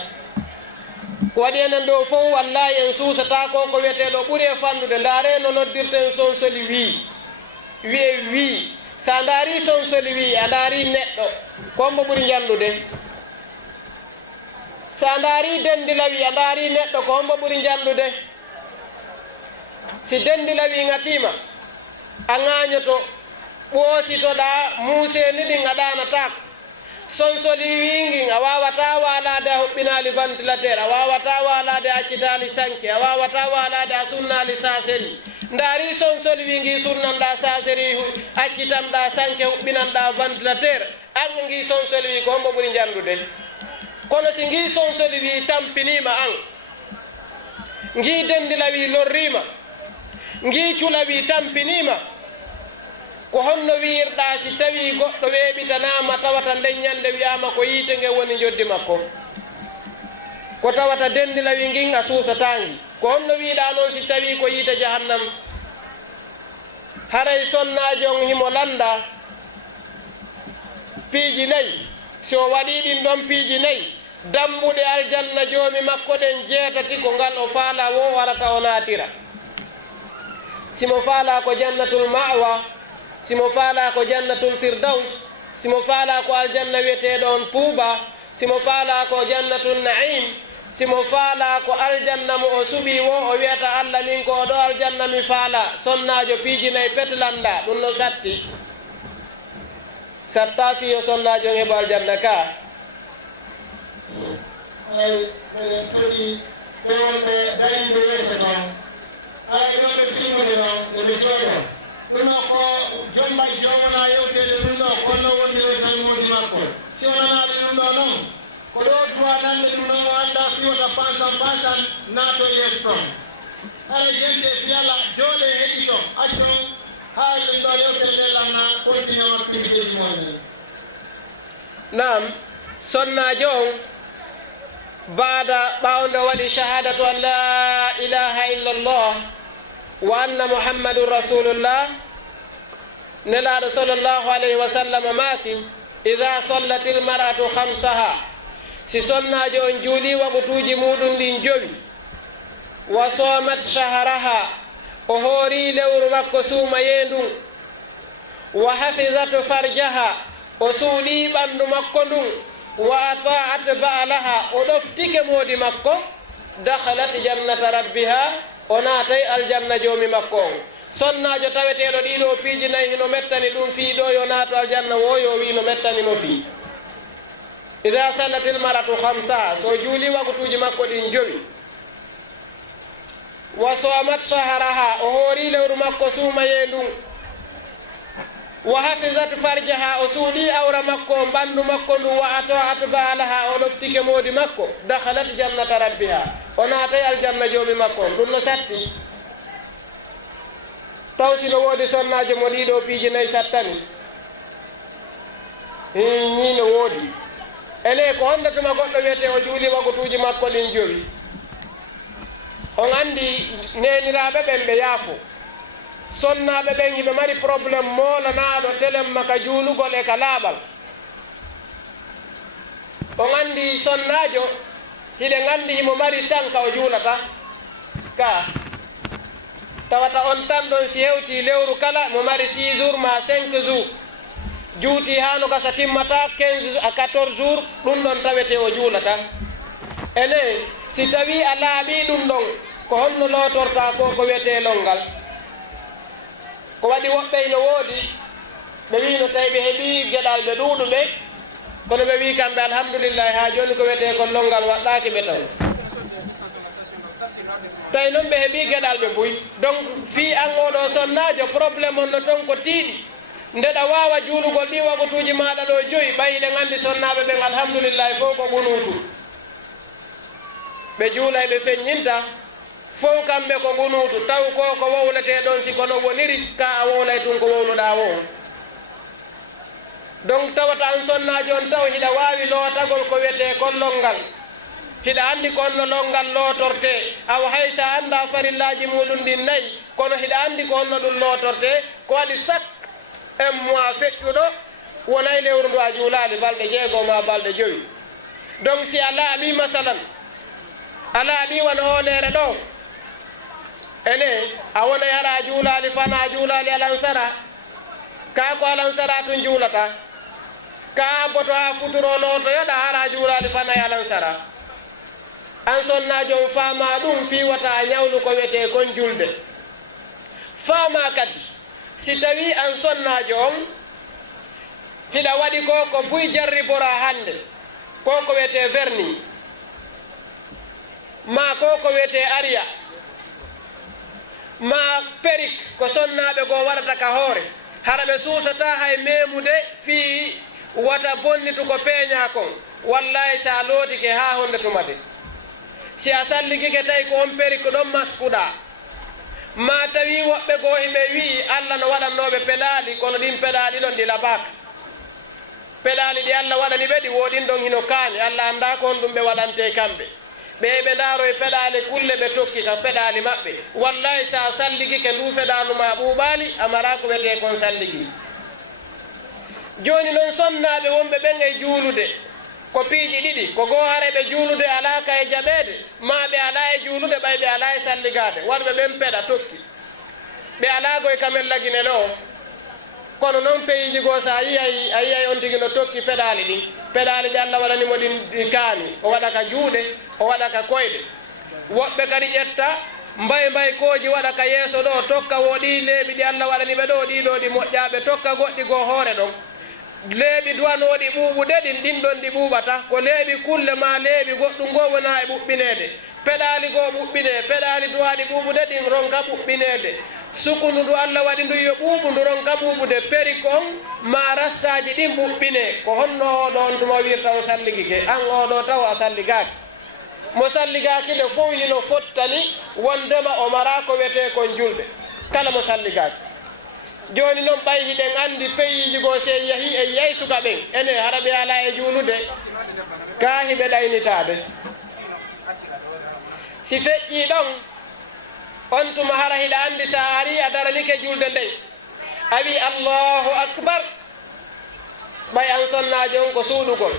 ko waɗi enen ɗo fof wallahi en suusata ko ko wiyeteɗo ɓuuri e fandude ndaare no noddirten sonsoli wi sa daari sonsoli wi a daari neɗɗo kombo ɓuuri jandude sa daari dendilawi a daari neɗɗo ko hombo ɓuuri jandude si dendilawi ngatima a ŋañoto ɓoositoɗa muuseni ɗin a ɗanatako sonsoli wingin a wawata walade a huɓɓinali ventilateur a wawata walade a accitali sanke a wawata walade a sunnali saseri ndaari sonsoli wingi sunnanɗa saseri accitanɗa sanke huɓɓinanɗa ventilateur an gi sonsoli wi ko hombo ɓuuri jandude kono si gi sonsoli wi tampinima an gi dendilawi lorrima gi culawi tampinima ko honno wiirɗa si tawi goɗɗo weeɓitanama tawata nden ñande wiyama ko yiite nge woni joddi makko ko tawata dendilawi ngin a suusatangi ko honno wiiɗa noon si tawi ko yiite jahannam haray sonnaji on himo landa piiji nayyi si o waɗi ɗin ɗon piiji nayyi dambuɗe aljanna joomi makko ɗen jeetati ko ngal o faala wo warata o naatira simo faala ko jannatul mawa simo faala ko jannatul firdaus simo faala ko aljanna wiyeteɗo on puuba simo faala ko jannatul naim simo faala ko aljanna mo o suɓi wo o wiyata allah min ko ɗo aljanna mi faala sonnajo piijinayi petlanda ɗum no satti satta fiyo sonnajo on heɓo aljanna ka ay meɗen toɗi ɓewonɓe dariɓe weese toon ay ɗon ɓe filmude noon eɓe jooɗo ɗum ɗo ko jombay jomana yewtede ɗum ɗo konno wondiri tan modi makko si wonanaɓe ɗum ɗo noon ko ɗo duwa nande ɗum ɗon o anda fiwata pansan naato yeeso toon haɗa jente fiyala jooɗe heɗito accon ha ɗum ɗo yewtere nde lanna continue on activitéji mon ni nam sonnajo on baada ɓawde waɗi shahadatu an la ilaha illallah wa anna muhammadun rasulullah nelaɗo sallllahu alayhi wa sallam maaki ida sallat il mar'atu hamsaha si sonnajo on juuli waɓutuji muɗum ɗin jowi wa somat shaharaha o hoori lewru makko suumaye ndun wa hafidatu farjaha o suuɗi ɓandu makko ndun wa ata'at ba'laha o ɗoftike moodi makko dakhalat jannata rabbiha o naatay aljanna joomi makko on sonnajo taweteɗo ɗiɗo piiji nayyi hino mettani ɗum fii ɗo yo naato aljanna wo yo wi no mettanimo fii ida salatil maratu khamsa so juuli wakutuji makko ɗin jowi wa somat saharaha o hoori lewru makko suumaye ndun wa hafizat farjaha o suuɗi awra makko mbandu makko ndun wa ata'at baalaha o ɗoftike moodi makko dakhalat jannata rabbiha o naatay aljanna joomi makko ɗum no satti taw sino woodi sonnajo mo ɗiɗo piiji nayi sattani ni no woodi ele ko hondatuma goɗɗo wiyete o juuli wagutuji makko ɗin jowi on andi neniraɓe ɓen ɓe yaafo sonnaɓe ɓen hiɓe mari probléme molanaɗo telem maka juulugol e ka laaɓal on andi sonnajo hiɗe gandi himo mari tan ka o juulata ka tawata on tan ɗon si hewti lewru kala mo mari 6 jours ma 5 jours juuti hano gasa timmata 15 à 14 jours ɗum ɗon tawete o juulata ene si tawi a laaɓi ɗum ɗon ko honno lootorta ko wiyete longal ko waɗi woɓɓe no woodi ɓe wi no tawi ɓe heeɓi geɗal ɓe ɗuuɗuɓe kono ɓe wi kamɓe alhamdulillahi ha joni ko wiyete kon longal waɗɗaki ɓe taw tawi noon ɓe heeɓi geɗal ɓe buy donc fi an oɗo sonnajo probléme on no ton ko tiiɗi ndeɗa wawa juulugol ɗi wagutuji maɗa ɗo joyi ɓayiɗe gandi sonnaɓe ɓen alhamdulillahi fof ko ɓunutu ɓe juulay ɓe feññinta fof kamɓe ko ɓunutu taw ko wowlete ɗon si kono woniri ka a wownay tun ko wowluɗa wo donc tawata an sonnajo on taw hiɗa wawi lootagol ko wiyete kollol hiɗa andi konno longal lootorte awa hay sa anda farillaji muɗum ɗin nayyi kono hiɗa andi ko honno ɗum lootorte ko waɗi sak un mois feƴƴuɗo wonay lewru ndu a juulali balɗe 6 ma balɗe 5 donc si a laaɓi masalan a laaɓi wona honere ɗo ene a wonay hara juulali fana a juulali alansara ka ko alansara tun juulata ka boto ha futuro lootoyoɗa hara juulali fana e alansara an sonnajo faama ɗum fiwata a ñawlu ko wiyete kon julde faama kadi si tawi an sonnajo on hiɗa waɗi ko buy jarribora hande ko wiyete verni ma ko wiyete aria ma périk ko sonnaɓe go waɗata ka hoore hara ɓe suusata hay memude fi wata bonnitu ko peeña kon wallahi sa lootike ha honde tumade si a salligike tawi ko on périk ɗon maskuɗa ma tawi woɓɓe goo hiɓe wi allah no waɗannoɓe peɗali kono ɗin peɗali ɗon ɗi labaka peɗali ɗi allah waɗani ɓe ɗi woɗin ɗon hino kaani allah anda ko on ɗum ɓe waɗante kamɓe ɓe ndaro e peɗali kulle ɓe tokki ka peɗali maɓɓe wallahi sa salligike ndu feɗanuma ɓuuɓali amara ko wiyete kon salligi joni noon sonnaɓe wonɓe ɓen e juulude ko piiji ɗiɗi ko goo hareɓe juulude alaka e jaɓede ma ɓe ala e juulude ɓay ɓe ala e salligade waɗɓe ɓen peɗa tokki ɓe alago e kamen laginel o kono noon peyiji goo sa a yiyay on tigi no tokki peɗali ɗin peɗali ɗi allah waɗanimo ɗin kaani o waɗa ka juuɗe o waɗa ka koyɗe woɓɓe kadi ƴetta mbay koji waɗa ka yeeso ɗo tokka woɗi leeɓi ɗi allah waɗaniɓe ɗo ɗiɗo ɗi moƴƴaɓe tokka goɗɗi goo hoore ɗon leeɓi duwanoɗi ɓuuɓude ɗin ɗon ɗi ɓuuɓata ko leeɓi kulle ma leeɓi goɗɗum ngo wona e ɓuɓɓinede peɗali goo ɓuɓɓine peɗali duwaɗi ɓuuɓude ɗin ronka ɓuɓɓinede sukundu ndu allah waɗi ndu yo ɓuuɓu ndu ronka ɓuuɓude périk on ma rastaji ɗin ɓuɓɓine ko honno oɗo on tuma wirta o salligike an oɗo taw a salligaki mo salligaki nde fof hino fottani wondema o mara ko wiyete kon julɓe kala mo salligaki joni noon ɓay hiɗen andi peyiji goo se yahi e yeysuka ɓen ene hara ɓe ala e juulude ka hiɓe ɗaynitaɓe si feƴƴi ɗon on tuma hara hiɗa andi sa ari a daranike julde nden a wi allahu akbar ɓay an sonnajo on ko suuɗugol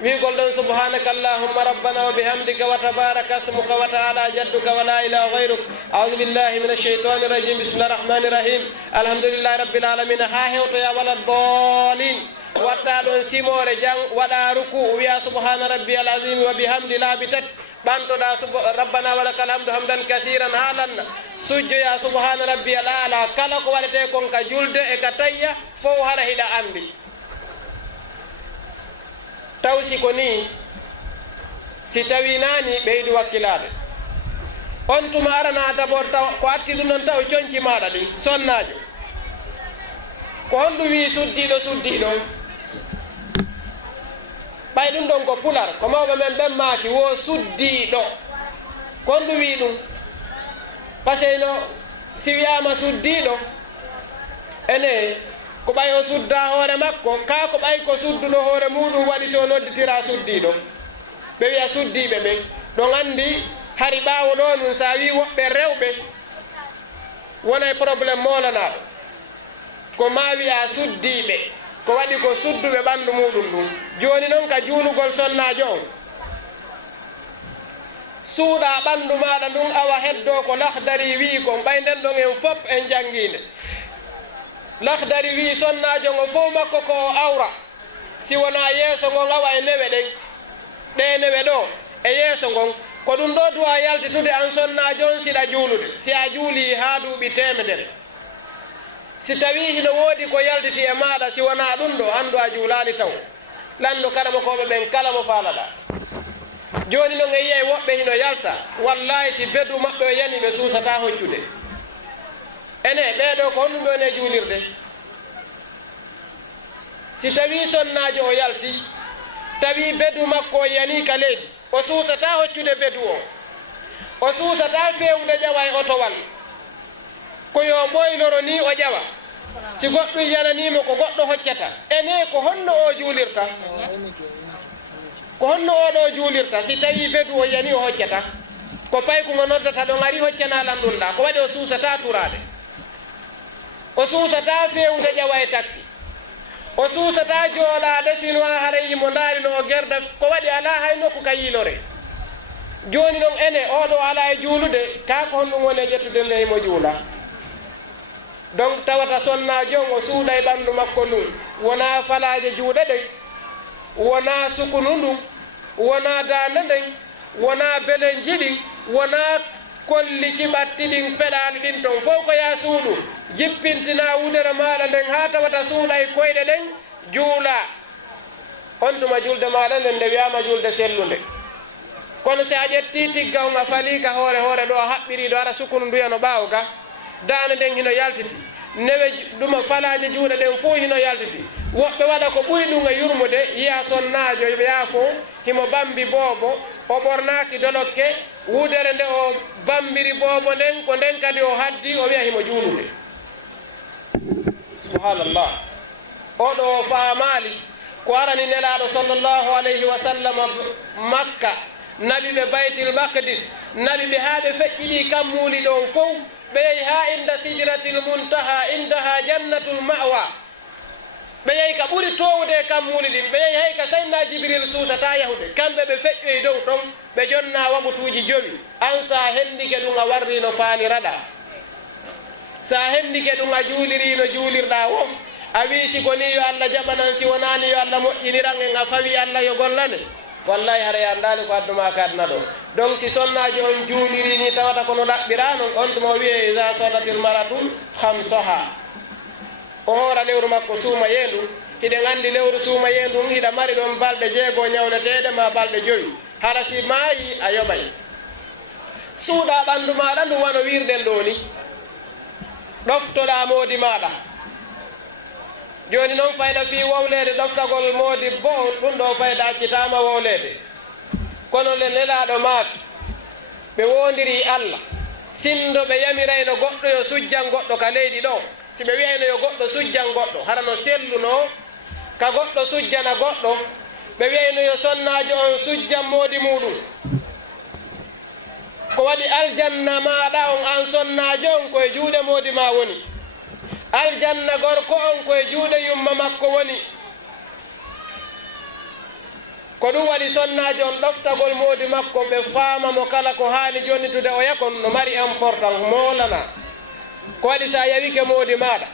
wigol ɗon subhanaka allahumma rabbana wa bihamdika wa tabaraka asmuka wa taala jadduka wa la ilaha gayruk aoudu billahi min alcheytani irrajim bisimillahi rahmani rahim alhamdulillahi rabbil alamin ha hewtoya wala dolin watta ɗon simore jang waɗa ruku wiya subhana rabbi al azim wa bihamdi laabi tati ɓantoɗa rabbana walakal hamdu hamdan kathiran haalanna sujjoya subhana rabbi al ala kala ko waɗete kon ka julde e ka tayya fof hara hiɗa andi tawsi ko ni si tawi nani ɓeydu wakkilade on tuma arana d'abord taw ko atti ɗum noon taw coñci maɗa ɗi sonnajo ko honɗum wi suddiɗo ɓay ɗum ɗon ko pular ko mawɓe men ɓen maaki wo suddiɗo ko honɗum wi ɗum par ce que no si wiyama suddiɗo ene ko ɓay o sudda hoore makko ka ko ɓay ko sudduɗo hoore muɗum waɗi so nodditira suddiɗo ɓe wiya suddiɓe ɓe ɗon andi hari ɓaawo ɗo nun sa wi woɓɓe rewɓe wonay probléme molanaɗo ko ma wiya suddiɓe ko waɗi ko sudduɓe ɓandu muɗum ɗum joni noon ka juulugol sonnajo on suuɗa ɓandu maɗa ndun awa heddo ko lahdari wi kon ɓay nden ɗon en fop en jangguide lahdari wi sonnajo ngo fof makko ko awra si wona yeeso ngon awa e newe ɗen ɗe newe ɗo e yeeso ngon ko ɗum ɗo duwa yaltitude an sonnajo on siɗa juulude si a juuli ha duuɓi temedere si tawi hino woodi ko yaltiti e maɗa si wona ɗum ɗo andu a juulani taw landu kadama koɓe ɓen kala mo faalaɗa joni noon e yiyay woɓɓe hino yalta wallahi si beddu maɓɓe o yani ɓe suusata hoccude ene ɓeɗo ko honɗum ɗon e juulirde si tawi sonnajo o yalti tawi beddu makko o yani ka leydi o suusata hoccude beddu o suusata fewde ƴawa e otowal ko yo ɓoyloro ni o ƴawa si goɗɗum yananimo ko goɗɗo hoccata ene ko honno o juulirta ko honno oɗo juulirta si tawi beddu o yani o hoccata ko paykugo noddata ɗon ari hoccana lanɗunɗa ko waɗi o suusata turade o suusata fewde ƴawa e taxi o suusata joolade sinoa haray himo daarino o gerda ko waɗi ala hay nokku ka yiilore joni ɗon ene oɗo ala e juulude ka ko honɗum woni e ƴettude nde himo juula donc tawata sonnajo on o suuɗa e ɓandu makko ndun wona falaje juuɗe ɗen wona sukunu ndun wona dande nden wona belen jiɗin wona kolli ciɓatti ɗin peɗali ɗin ton fof ko ya suuɗu jippintina wudere maɗa nden ha tawata suuɗa e koyɗe ɗen juula on tuma julde maɗa nden nde wiyama julde sellude kono si a ƴetti tigga on a fali ka hoore ɗo a haɓɓiri ɗo ara sukunu nduya no ɓaawo ga dande nden hino yaltiti newe ɗuma falaje juuɗe ɗen fof hino yaltiti woɓɓe waɗa ko ɓuuri ɗum e yurmude yiya sonnajo yaafo himo bambi boobo o ɓornaki dolokke wudere nde o bambiri boobo nden ko nden kadi o haddi o wiya himo juulude subhanallah oɗo o faamali ko arani nelaɗo sallllahu alayhi wa sallam makka naɓi ɓe baytil makdis naɓi ɓe ha ɓe feƴƴiɗi kammuli ɗon fof ɓe yehi ha inda sidratil muntaha indaha jannatul mawa ɓe yehi ka ɓuri towde kammuli ɗin ɓe yehi hay ka sayna jibril suusata yahude kamɓe ɓe feƴƴoyi dow ton ɓe jonna waɓutuji jowi an sa hendike ɗum a warri no faaniraɗa sa hendike ɗum a juuliri no juulirɗa wo a wi si ko ni yo allah jaɓanan si wonani yo allah moƴƴiniran en a fawi allah yo gollane wallahi hara yandani ko adduma ka aduna ɗo donc si sonnaji on juuliri ni tawata kono laɓɓira noon on tuma wiye ida sadatil maratu hamsoha o hoora lewru makko suuma yendu hiɗen andi lewru suuma yendu hiɗa mari ɗon balɗe 6 ñawneteɗe ma balɗe 5 hara si maayi a yoɓay suuɗa ɓandu maɗa ndu wano wirden ɗo ni ɗoftoɗa moodi maɗa joni noon fayda fi wowlede ɗoftagol moodi bo ɗum ɗo fayda accitama wowlede kono le nelaɗo maaki ɓe wondiri allah sindo ɓe yamirayno goɗɗo yo sujjan goɗɗo ka leydi ɗo si ɓe wiyayno yo goɗɗo sujjan goɗɗo hara no selluno ka goɗɗo sujjana goɗɗo ɓe wiyayno yo sonnajo on sujjan moodi muɗum ko waɗi aljanna maɗa on an sonnajo on koye juuɗe moodi ma woni aljanna gorko on koye juuɗe yumma makko woni ko ɗum waɗi sonnajo on ɗoftagol moodi makko ɓe faama mo kala ko haani jonnitude o yakon no mari important molana ko waɗi sa yawike moodi maɗa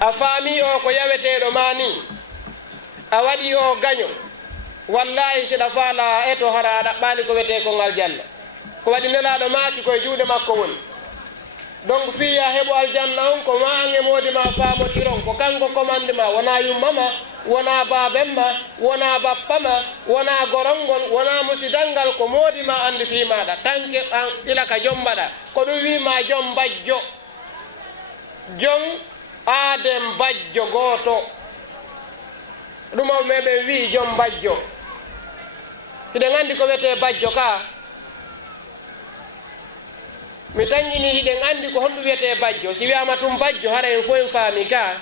a faami o ko yaweteɗo ma ni a waɗi o gaño wallahi siɗa faala e to hara a ɗaɓɓali ko wiyete ko aljanna ko waɗi nelaɗo maaki koye juuɗe makko woni donc fiya heɓo aljanna on ko ma an e moodi ma faamotiron ko kanko commande ma wona yummama wona babemma wona bappama wona gorongol wona musidangal ko moodi ma andi fi maɗa tanke ila ka jombaɗa ko ɗum wima jom bajjo jon adem bajjo goto ɗum o meɓe wi jom bajjo hiɗen andi ko wiyete bajjo ka mi tañƴini hiɗen andi ko honɗum wiyete bajjo si wiyama tum bajjo hara en fo en faami ka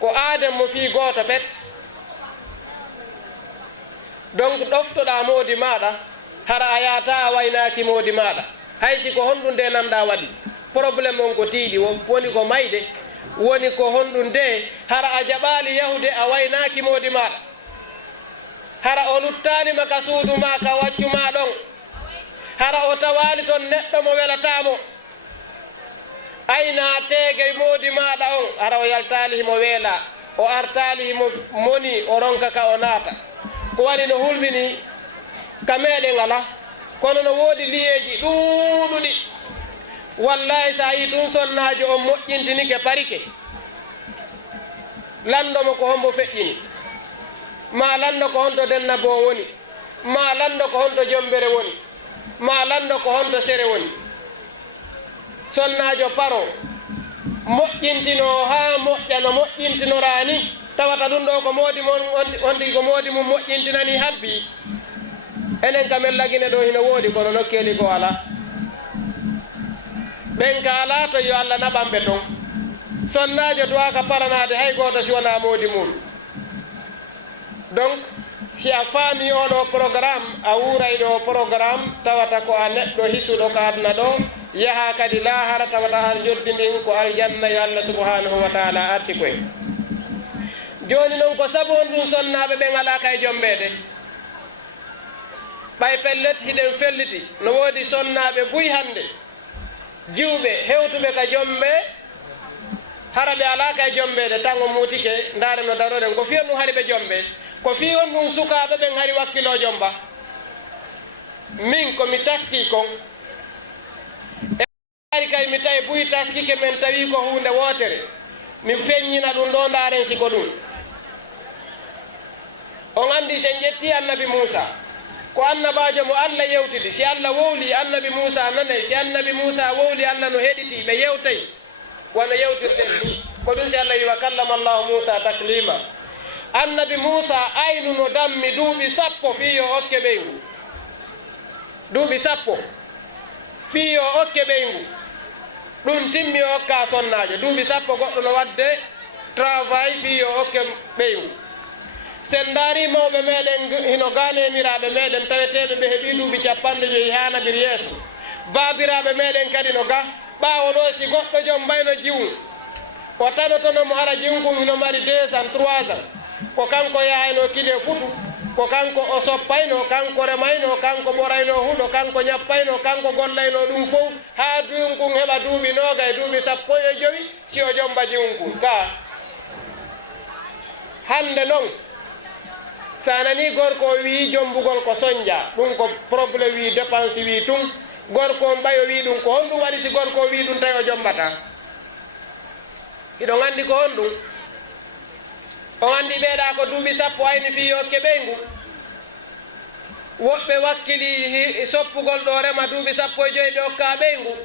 ko adem mo fi goto pet donc ɗoftoɗa moodi maɗa hara a yata a waynaki moodi maɗa haysi ko honɗum nde namɗa waɗi probléme on ko tiiɗi woni ko mayde woni ko honɗum nde hara a jaɓali yahude a waynaki moodi maɗa hara o luttanima ka suudu ma ka waccuma ɗon hara o tawali toon neɗɗo mo welatamo ayna teege moodi maɗa on hara o yaltali himo weela o artali himo moni o ronka ka o naata ko wani no hulɓini ka meɗen ala kono no woodi liyeji ɗuuɗuɗi wallahi sa yi ɗum sonnajo on moƴƴintinike parike landomo ko hombo feƴƴini ma lando ko honto denna bo woni ma lando ko honto jombere woni ma lando ko honto sere woni sonnajo paro moƴƴintino ha moƴƴa no moƴƴintinorani tawata ɗum ɗo ko moodi mon ondi ko moodi mum moƴƴintinani habbi enen kam en lagine ɗo hino woodi kono nokkeli ko ala ɓen ka ala to yo Allah naɓanɓe toon sonnajo duwaka paranade hay goto si wona moodi mum donc si a faami oɗo programme a wuuray ɗo programme tawata ko a neɗɗo hisuɗo ko aduna ɗo yaha kadi lahara tawata han joddi ndin ko aljanna yo Allah subhanahu wa taala arsi koye joni noon ko sabu on ɗum sonnaɓe ɓen ala kay jombede ɓay pellet hiɗen felliti no woodi sonnaɓe buy hande jiwɓe hewtuɓe ka jomɓe hara ɓe ala kay jombede tan o muutike ndaare no daroɗen ko fiyon ɗum hari ɓe jomɓe ko fi on ɗum sukaɓe ɓen hari wakkilo jomba min komi taski kon e ari kay mi tawi buy taskike men tawi ko hunde wotere min feññina ɗum ɗo ndaren siko ɗum on andi sen ƴetti annabi Moussa ko annabajo mo Allah yewtidi si Allah wowli annabi Moussa nanay si annabi Moussa wowli Allah no heɗiti ɓe yewtay wono yewtirten ni ko ɗum si Allah wi wa kallama Allahu Moussa taklima annabi Moussa aynu no dammi duuɓi sappo fiyo okke ɓeygu duuɓi sappo fiyo okke ɓeygu ɗum timmi o okka sonnajo duuɓi sappo goɗɗo no wadde travail fiyo okke ɓeygu sen daari mawɓe meɗen hino ganeniraɓe meɗen taweteɓe ɓe heeɓi duuɓi 50 hanabir yeeso babiraɓe meɗen kadi no ga ɓawo ɗo si goɗɗo joom mbayno jiwu o tanotonomo hara jiwgum hino mari 2 ans 3 ans ko kanko yahayno kile futu ko kanko o soppayno kanko remayno kanko ɓorayno huuɗo kanko ñappayno kanko gollayno ɗum fof ha dunkun heɓa duuɓi noga e duuɓi 15 si o jomba jiwnkun ka hande noon sa nani gorko wi jombugol ko soñdia ɗum ko probléme wi dépense wi tum gorko on ɓayo wi ɗum ko honɗum waɗi si gorko wi ɗum tawi o jombata hiɗon andi ko honɗum on andi ɓeeɗa ko duuɓi sappo ayni fiyo keɓeygu woɓɓe wakkili soppugol ɗo rema duuɓi 15 ɓe okka ɓeygu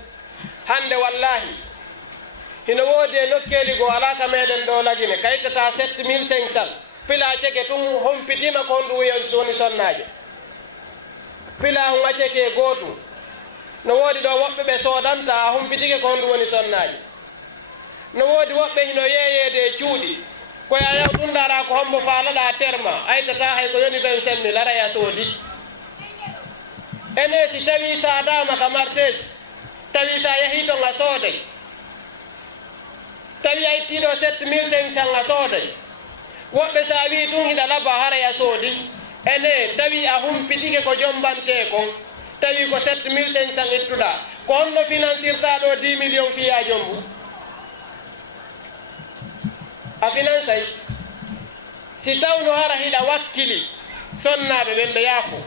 hande wallahi hino woodi e nokkeli go ala ka meɗen ɗo lagine kaytata 7500 pila ceke tum hompitima ko honɗum woni sonnajo pila hum acceke gootum no woodi ɗo woɓɓe ɓe sodanta a humpitike ko honɗum woni sonnajo no woodi woɓɓe hino yeeyede e cuuɗi koya yaw ɗum dara ko hombo faalaɗa terma aytata hay ko yoni 25 000 ara ya soodi ene si tawi sa dama ka marché tawi sa yahi ton a sooday tawi a ittiɗo 7500 a sooday woɓɓe sa wi ɗum hiɗa laba hara ya soodi ene tawi a humpitike ko jombante kon tawi ko 7500 ittuɗa ko honno financirta ɗo 10 millions fiya jombu a financay si tawno hara hiɗa wakkili sonnaɓe ɓen ɓe yaafo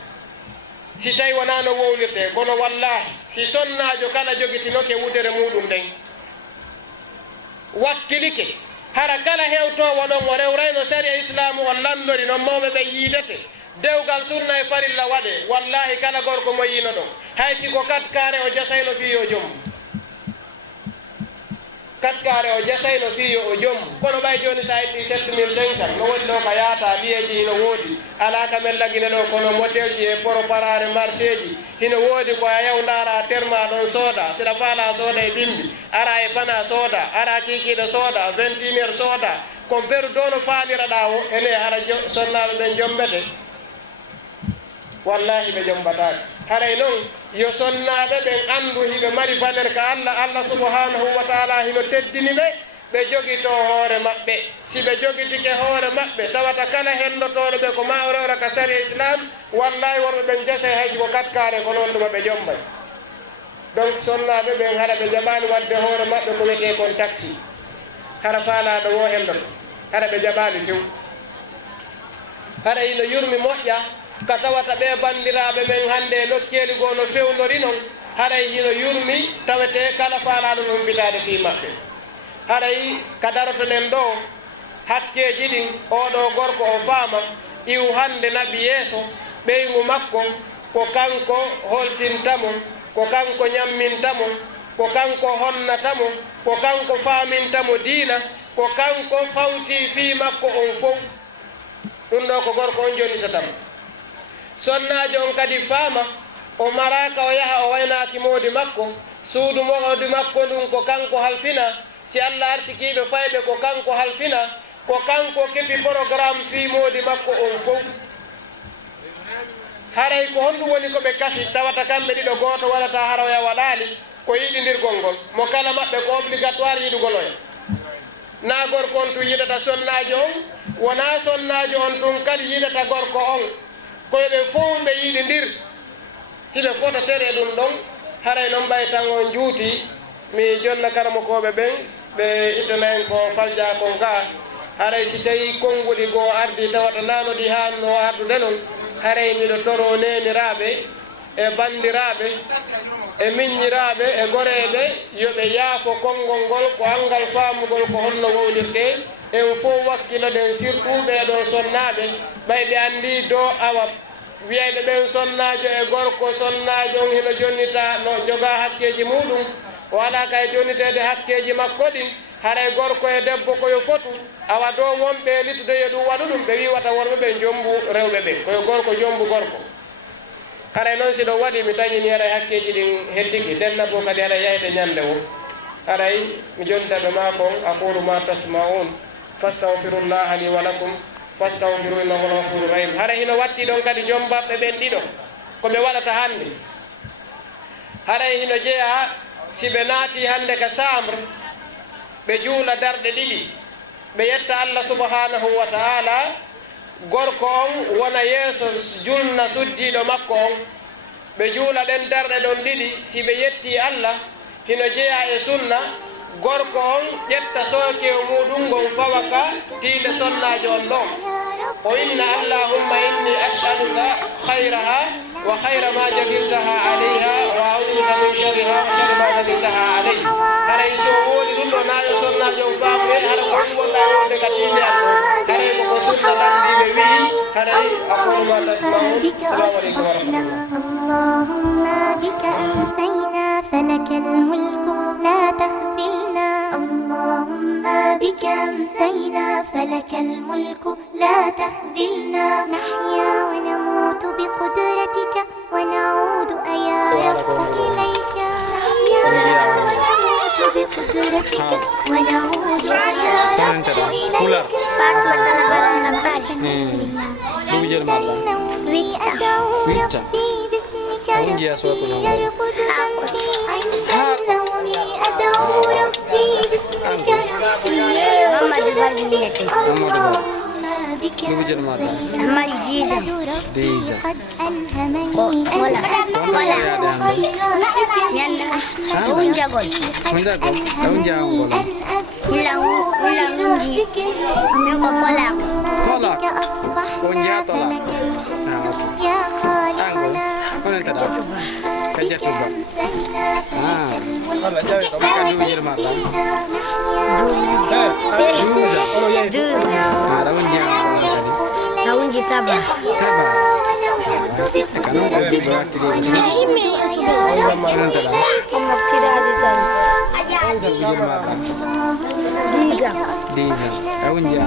si tawi wona no wowlirte kono wallahi si sonnajo kala jogitinoke wudere muɗum nden wakkilike hara kala hewtowo ɗon o rewrayno saria islamu on landori no mawɓe ɓe yiidete dewgal sunna e farilla waɗe wallahi kala gorko mo yino ɗon hay si ko 4 carré o jasayno fiyo joom 4 carré o jasayno fiyo o joom kono ɓay joni sa itti 7500 no woɗi ɗo ka yaata liyeji hino woodi ala kamen lagine ɗo kono motelji e poro parare marché ji hino woodi ko a yaw ndara terma ɗon sooda siɗa faala sooda e ɓimbi ara e fana sooda ara kikiɗo sooda 21 heure sooda ko beru do no faaniraɗa o ene hara sonnaɓe ɓen jombete wallahi ɓe jombatake haray noon yo sonnaɓe ɓen andu hiɓe mari valeur ka allah subhanahu wa taala hino teddini ɓe jogito hoore maɓɓe si ɓe jogitike hoore maɓɓe tawata kala hendotoɗo ɓe ko ma o rewra ka saria islam wallahi worɓe ɓen jasay haysi ko 4 carré ko noon ɗuma ɓe jombay donc sonnaɓe ɓen haɗa ɓe jaɓani wadde hoore maɓɓe ko wiyete kon taxi hara faalaɗo wo hendoto haɗa ɓe jaɓani few haɗa hino yurmi moƴƴa ka tawata ɓe bandiraɓe men hande nokkeli goo no fewdori noon haɗay hino yurmi tawete kala faalaɗo no humbitade fi maɓɓe haɗay ka darotonen ɗo hakkeji ɗin oɗo gorko o faama iw hande naɓi yeeso ɓeygu makko ko kanko holtintamo ko kanko ñammintamo ko kanko honnatamo ko kanko faamintamo diina ko kanko fawti fi makko on fof ɗum ɗo ko gorko on jonitatamo sonnajo on kadi faama o maraka o yaha o waynaki moodi makko suudu moodi makko ɗum ko kanko halfina si allah arsikiɓe fayɓe ko kanko halfina ko kanko keɓi programme fi moodi makko on fof haray ko honɗum woni koɓe kafi tawata kamɓe ɗiɗo goto waɗata haroya waɗali ko yiɗidirgol ngol mo kala maɓɓe ko obligatoire yiɗugol oya na gorko on tun yiɗata sonnajo on wona sonnajo on tun kadi yiɗata gorko on koyeɓe fof ɓe yiɗidir hiɓe fota tere ɗum ɗon haray noon ɓay tan on juuti mi jonna karamokoɓe ɓen ɓe ittana en ko falja kon ka haray si tawi konnguɗi goo ardi tawata nanoɗi hanno ardude noon haray miɗo toro neniraɓe e bandiraɓe e miññiraɓe e goreɓe yoɓe yaafo konngol ngol ko angal faamugol ko honno wowlirte en fof wakkiloɗen surtout ɓeɗo sonnaɓe ɓay ɓe andi do awa wiyayɓe ɓen sonnajo e gorko sonnajo on hino jonnita no joga hakkeji muɗum o waɗa kay jonnitede hakkeji makko ɗin haray gorko e debbo koyo fotu awa do wonɓe littude yo ɗum waɗu ɗum ɓe wiwata worɓe ɓen jombu rewɓe ɓe koyo gorko jombu gorko haray noon siɗo waɗi mi tañini haray hakkeji ɗin heddiki denna bo kadi haɗa yayde ñande o haray mi jontaɓe ma kon aqulu ma tasma'un fastahfirullaha li wa lakum fastahfiru innahu huwal ghafurur rahim haray hino watti ɗon kadi jombaɓɓe ɓen ɗiɗo koɓe waɗata hande haray hino jeeya si ɓe naati hande ka sambre ɓe juula darɗe ɗiɗi ɓe yetta allah subhanahu wa ta'ala gorko on wona yeeso julna suddiɗo makko on ɓe juula ɗen darɗe ɗon ɗiɗi si ɓe yetti allah hino jeeya e sunna gorko on ƴetta sookew muɗum gon fawa ka tiinde sonnajo on ɗon o inna allahumma inni as'aluka hayraha wa hayra ma jabiltaha alayha wa a'udhuka min sharriha wa sharri ma jabiltaha alayhi haray so woodi ɗum ɗo nayo sonnajo on faamuye hara ko ɗum gonɗa wonde ka tiinde an ɗo haray koko sunna landiɓe wi haray aqulu ma tasma'un assalamu aleykum wa rahmatullah اللهم بك أمسينا فلك الملك لا تخذلنا اللهم بك أمسينا فلك الملك لا تخذلنا نحيا ونموت بقدرتك ونعود يا رب إليك نحيا ونموت بقدرتك ونعود يا رب إليك نومي أدعو ربي باسمك ربي يرقد جنبي عند النوم أدعو ربي باسمك ربي يرقد جنبي اللهم بك أمسينا ربي قد ألهمني أن أذكر خيراتك أحمد ربي قد ألهمني أن أذكر خيراتك اللهم بك أصبحنا فلك الحمد يا خالقنا اللهم بك أمسينا فلك الملك لا تخزينا نحيا Raunji taba. Diza. Raunji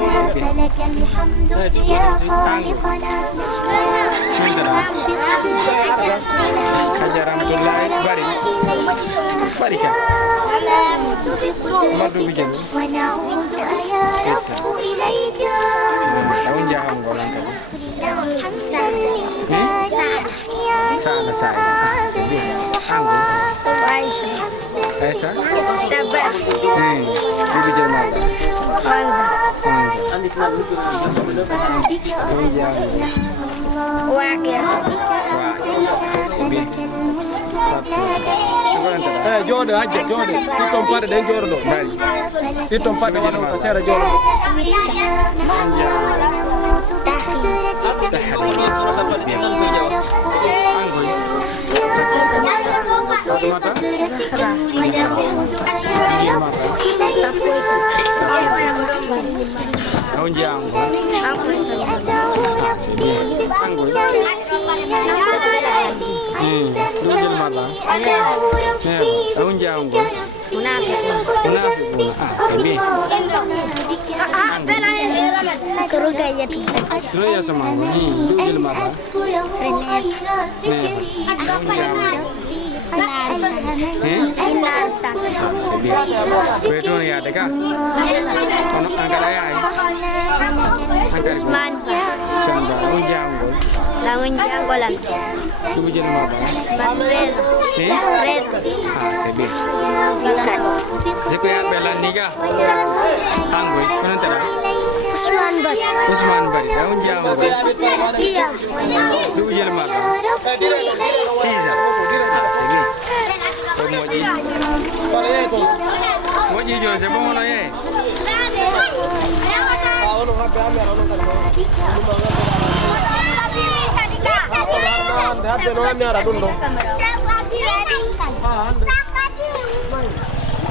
فلك الحمد يا خالقنا ونعود يا رب إليك Jodo aja jodo titom pada den jodo bari titom pada wala ko sera jodo Lawan janggolan. Ibu jadi apa? Preso. Sebi. Sekian belan nikah. Anggur, mana tera? Usman Bari. Tahun jam. Iya. Ibu jadi apa? Caesar. Sebi. Moji. Moji jo siapa mana ye? Siapa